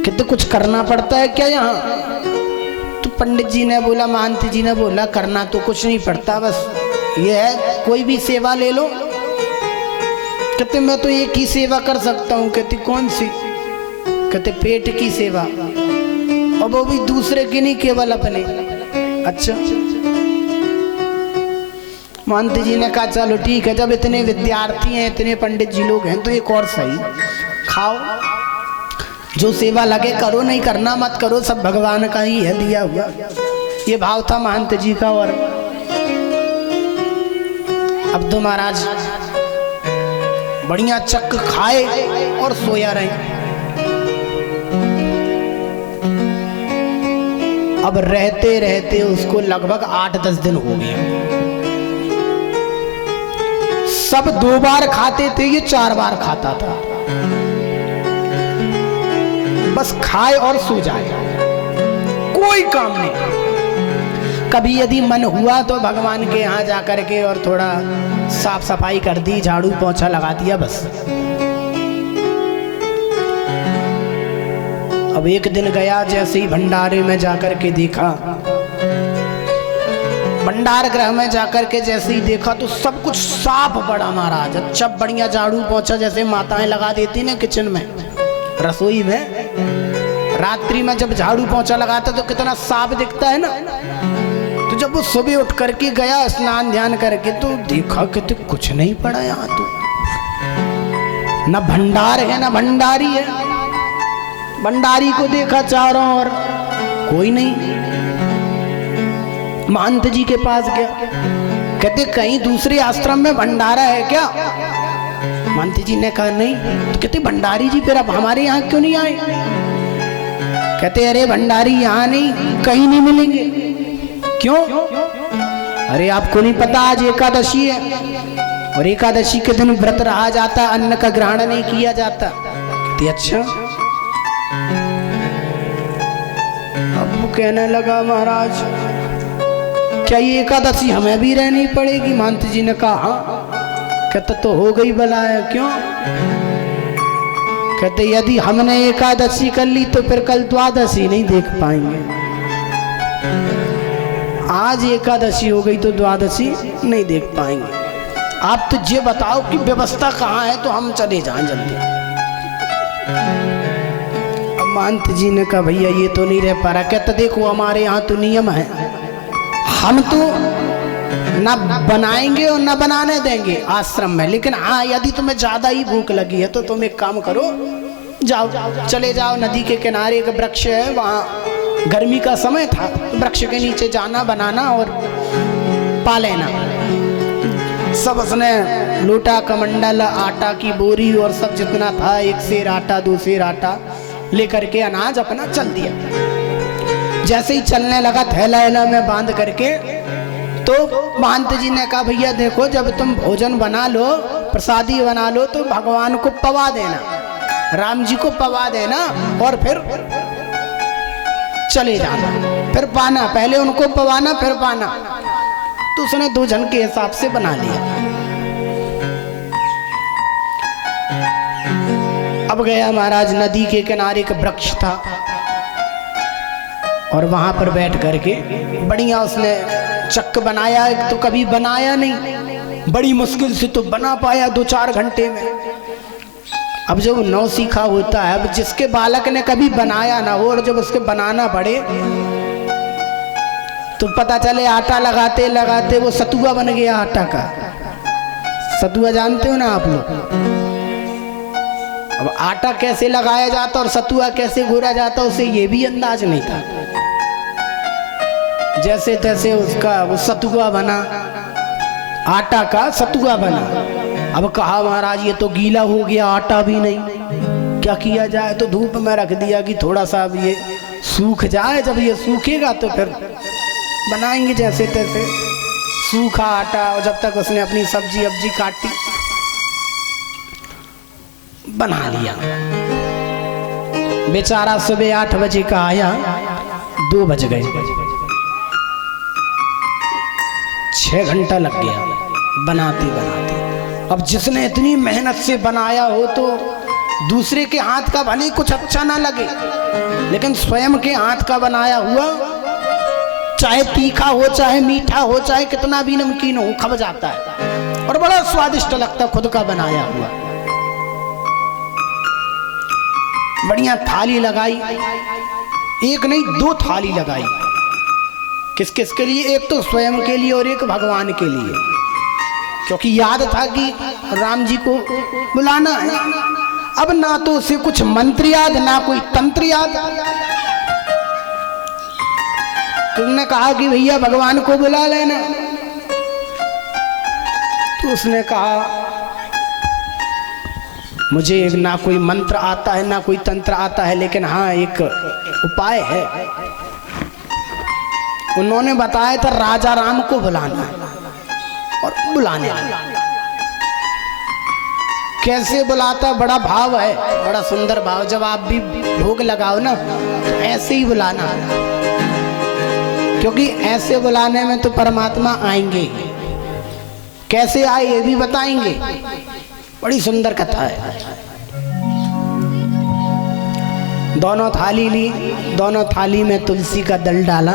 कहते कुछ करना पड़ता है क्या यहाँ? तो पंडित जी ने बोला, महंत जी ने बोला, करना तो कुछ नहीं पड़ता, बस ये है कोई भी सेवा ले लो। कहते मैं तो एक ही सेवा कर सकता हूँ। कहते कौन सी? कहते पेट की सेवा, और वो भी दूसरे की नहीं, केवल अपने। अच्छा। महंत जी ने कहा चलो ठीक है, जब इतने विद्यार्थी हैं, इतने पंडित जी लोग हैं, तो एक और सही, खाओ, जो सेवा लगे करो, नहीं करना मत करो, सब भगवान का ही है दिया हुआ। ये भाव था महंत जी का। और अब तो महाराज बढ़िया चक्क खाए और सोया रहे। अब रहते रहते उसको लगभग 8-10 दिन हो गए। सब 2 बार खाते थे, ये 4 बार खाता था। बस खाए और सो जाए, कोई काम नहीं। कभी यदि मन हुआ तो भगवान के यहाँ जाकर के और थोड़ा साफ सफाई कर दी, झाड़ू पोंछा लगा दिया, बस। अब एक दिन गया, जैसे ही भंडारे में जाकर के देखा, भंडार गृह में जाकर के जैसे ही देखा तो सब कुछ साफ पड़ा महाराज। अच्छा बढ़िया झाड़ू पोंछा जैसे माताएं लगा देती ना किचन में, रसोई में। रात्रि में जब झाड़ू पोंछा लगाता तो कितना साफ दिखता है ना। तो जब वो सुबह उठ करके गया स्नान ध्यान करके, तो देखा कि कुछ नहीं पड़ा यहाँ तो, न भंडार है न भंडारी है। भंडारी को देखा चारों ओर, कोई नहीं। महंत जी के पास गया, कहते कहीं दूसरे आश्रम में भंडारा है क्या? महंत जी ने कहा नहीं। तो कहते भंडारी जी फिर अब हमारे यहाँ क्यों नहीं आए? कहते अरे भंडारी यहाँ नहीं, कहीं नहीं मिलेंगे। क्यों? अरे आपको नहीं पता आज एकादशी है और एकादशी के दिन व्रत रहा जाता, अन्न का ग्रहण नहीं किया जाता। कहते अच्छा। अब वो कहने लगा महाराज क्या ये एकादशी हमें भी रहनी पड़ेगी? महंत जी ने कहा हाँ। कहते तो हो गई भला है। क्यों? कहते यदि हमने एकादशी कर ली तो फिर कल द्वादशी नहीं देख पाएंगे। आज एकादशी हो गई तो द्वादशी नहीं देख पाएंगे। आप तो ये बताओ कि व्यवस्था कहाँ है तो हम चले जाएं जल्दी। अब महंत जी ने कहा भैया ये तो नहीं रह पा रहा। कहते देखो हमारे यहाँ तो नियम है, हम तो ना बनाएंगे और ना बनाने देंगे आश्रम में, लेकिन हाँ यदि तुम्हें ज्यादा ही भूख लगी है तो तुम एक काम करो, जाओ चले जाओ नदी के किनारे एक वृक्ष है, वहाँ गर्मी का समय था, वृक्ष के नीचे जाना बनाना और पा लेना। सब उसने लोटा कमंडल आटा की बोरी और सब जितना था, एक सेर आटा 2 सेर आटा लेकर के अनाज अपना चल दिया। जैसे ही चलने लगा थैला वैला में बांध करके, तो महंत जी ने कहा भैया देखो जब तुम भोजन बना लो, प्रसादी बना लो तो भगवान को पवा देना, राम जी को पवा देना और फिर चले जाना, फिर पाना, पहले उनको पवाना फिर पाना। तो उसने 2 जन के हिसाब से बना लिया। अब गया महाराज, नदी के किनारे एक वृक्ष था और वहां पर बैठ करके बढ़िया उसने चक्क बनाया। एक तो कभी बनाया नहीं, बड़ी मुश्किल से तो बना पाया 2-4 घंटे में। अब जब नौसीखा होता है, अब जिसके बालक ने कभी बनाया ना हो और जब उसके बनाना पड़े तो पता चले आटा लगाते लगाते वो सतुआ बन गया आटा का। सतुआ जानते हो ना आप लोग? अब आटा कैसे लगाया जाता और सतुआ कैसे घोरा जाता उसे ये भी अंदाज नहीं था। जैसे तैसे उसका वो सतुआ बना, आटा का सतुआ बना। अब कहा महाराज ये तो गीला हो गया, आटा भी नहीं, क्या किया जाए? तो धूप में रख दिया कि थोड़ा सा अब ये सूख जाए, जब ये सूखेगा तो फिर बनाएंगे जैसे तैसे। सूखा आटा, और जब तक उसने अपनी सब्जी अब्जी काटी बना लिया। बेचारा सुबह 8 बजे का आया, 2 बज गए, 6 घंटा लग गया बनाते बनाते। अब जिसने इतनी मेहनत से बनाया हो तो दूसरे के हाथ का भले कुछ अच्छा ना लगे, लेकिन स्वयं के हाथ का बनाया हुआ चाहे तीखा हो चाहे मीठा हो चाहे कितना भी नमकीन हो खब जाता है और बड़ा स्वादिष्ट लगता है खुद का बनाया हुआ। बढ़िया थाली लगाई, एक नहीं 2 थाली लगाई। किस किस के लिए? एक तो स्वयं के लिए और एक भगवान के लिए, क्योंकि याद था कि राम जी को बुलाना है। अब ना तो उसे कुछ मंत्र याद ना कोई तंत्र याद। तुमने कहा कि भैया भगवान को बुला लेना, तो उसने कहा मुझे ना कोई मंत्र आता है ना कोई तंत्र आता है, लेकिन हाँ एक उपाय है। उन्होंने बताया था राजा राम को बुलाना और बुलाने कैसे बुलाता, बड़ा भाव है, बड़ा सुंदर भाव। जब आप भी भोग लगाओ ना तो ऐसे ही बुलाना, क्योंकि ऐसे बुलाने में तो परमात्मा आएंगे। कैसे आए ये भी बताएंगे, बड़ी सुंदर कथा है। दोनों थाली ली, दोनों थाली में तुलसी का दल डाला,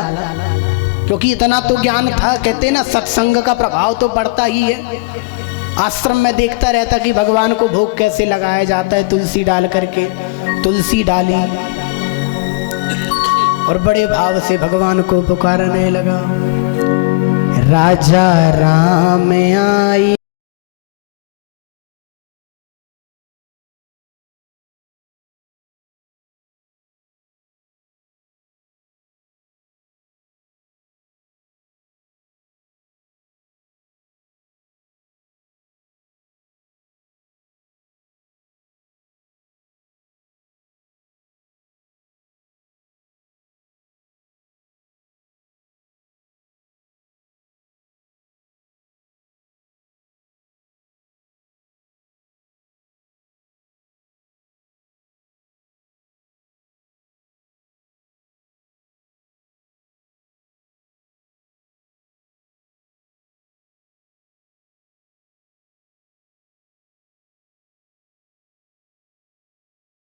क्योंकि इतना तो ज्ञान था। कहते ना सत्संग का प्रभाव तो पड़ता ही है। आश्रम में देखता रहता कि भगवान को भोग कैसे लगाया जाता है, तुलसी डाल करके। तुलसी डाली और बड़े भाव से भगवान को पुकारने लगा। राजा राम आई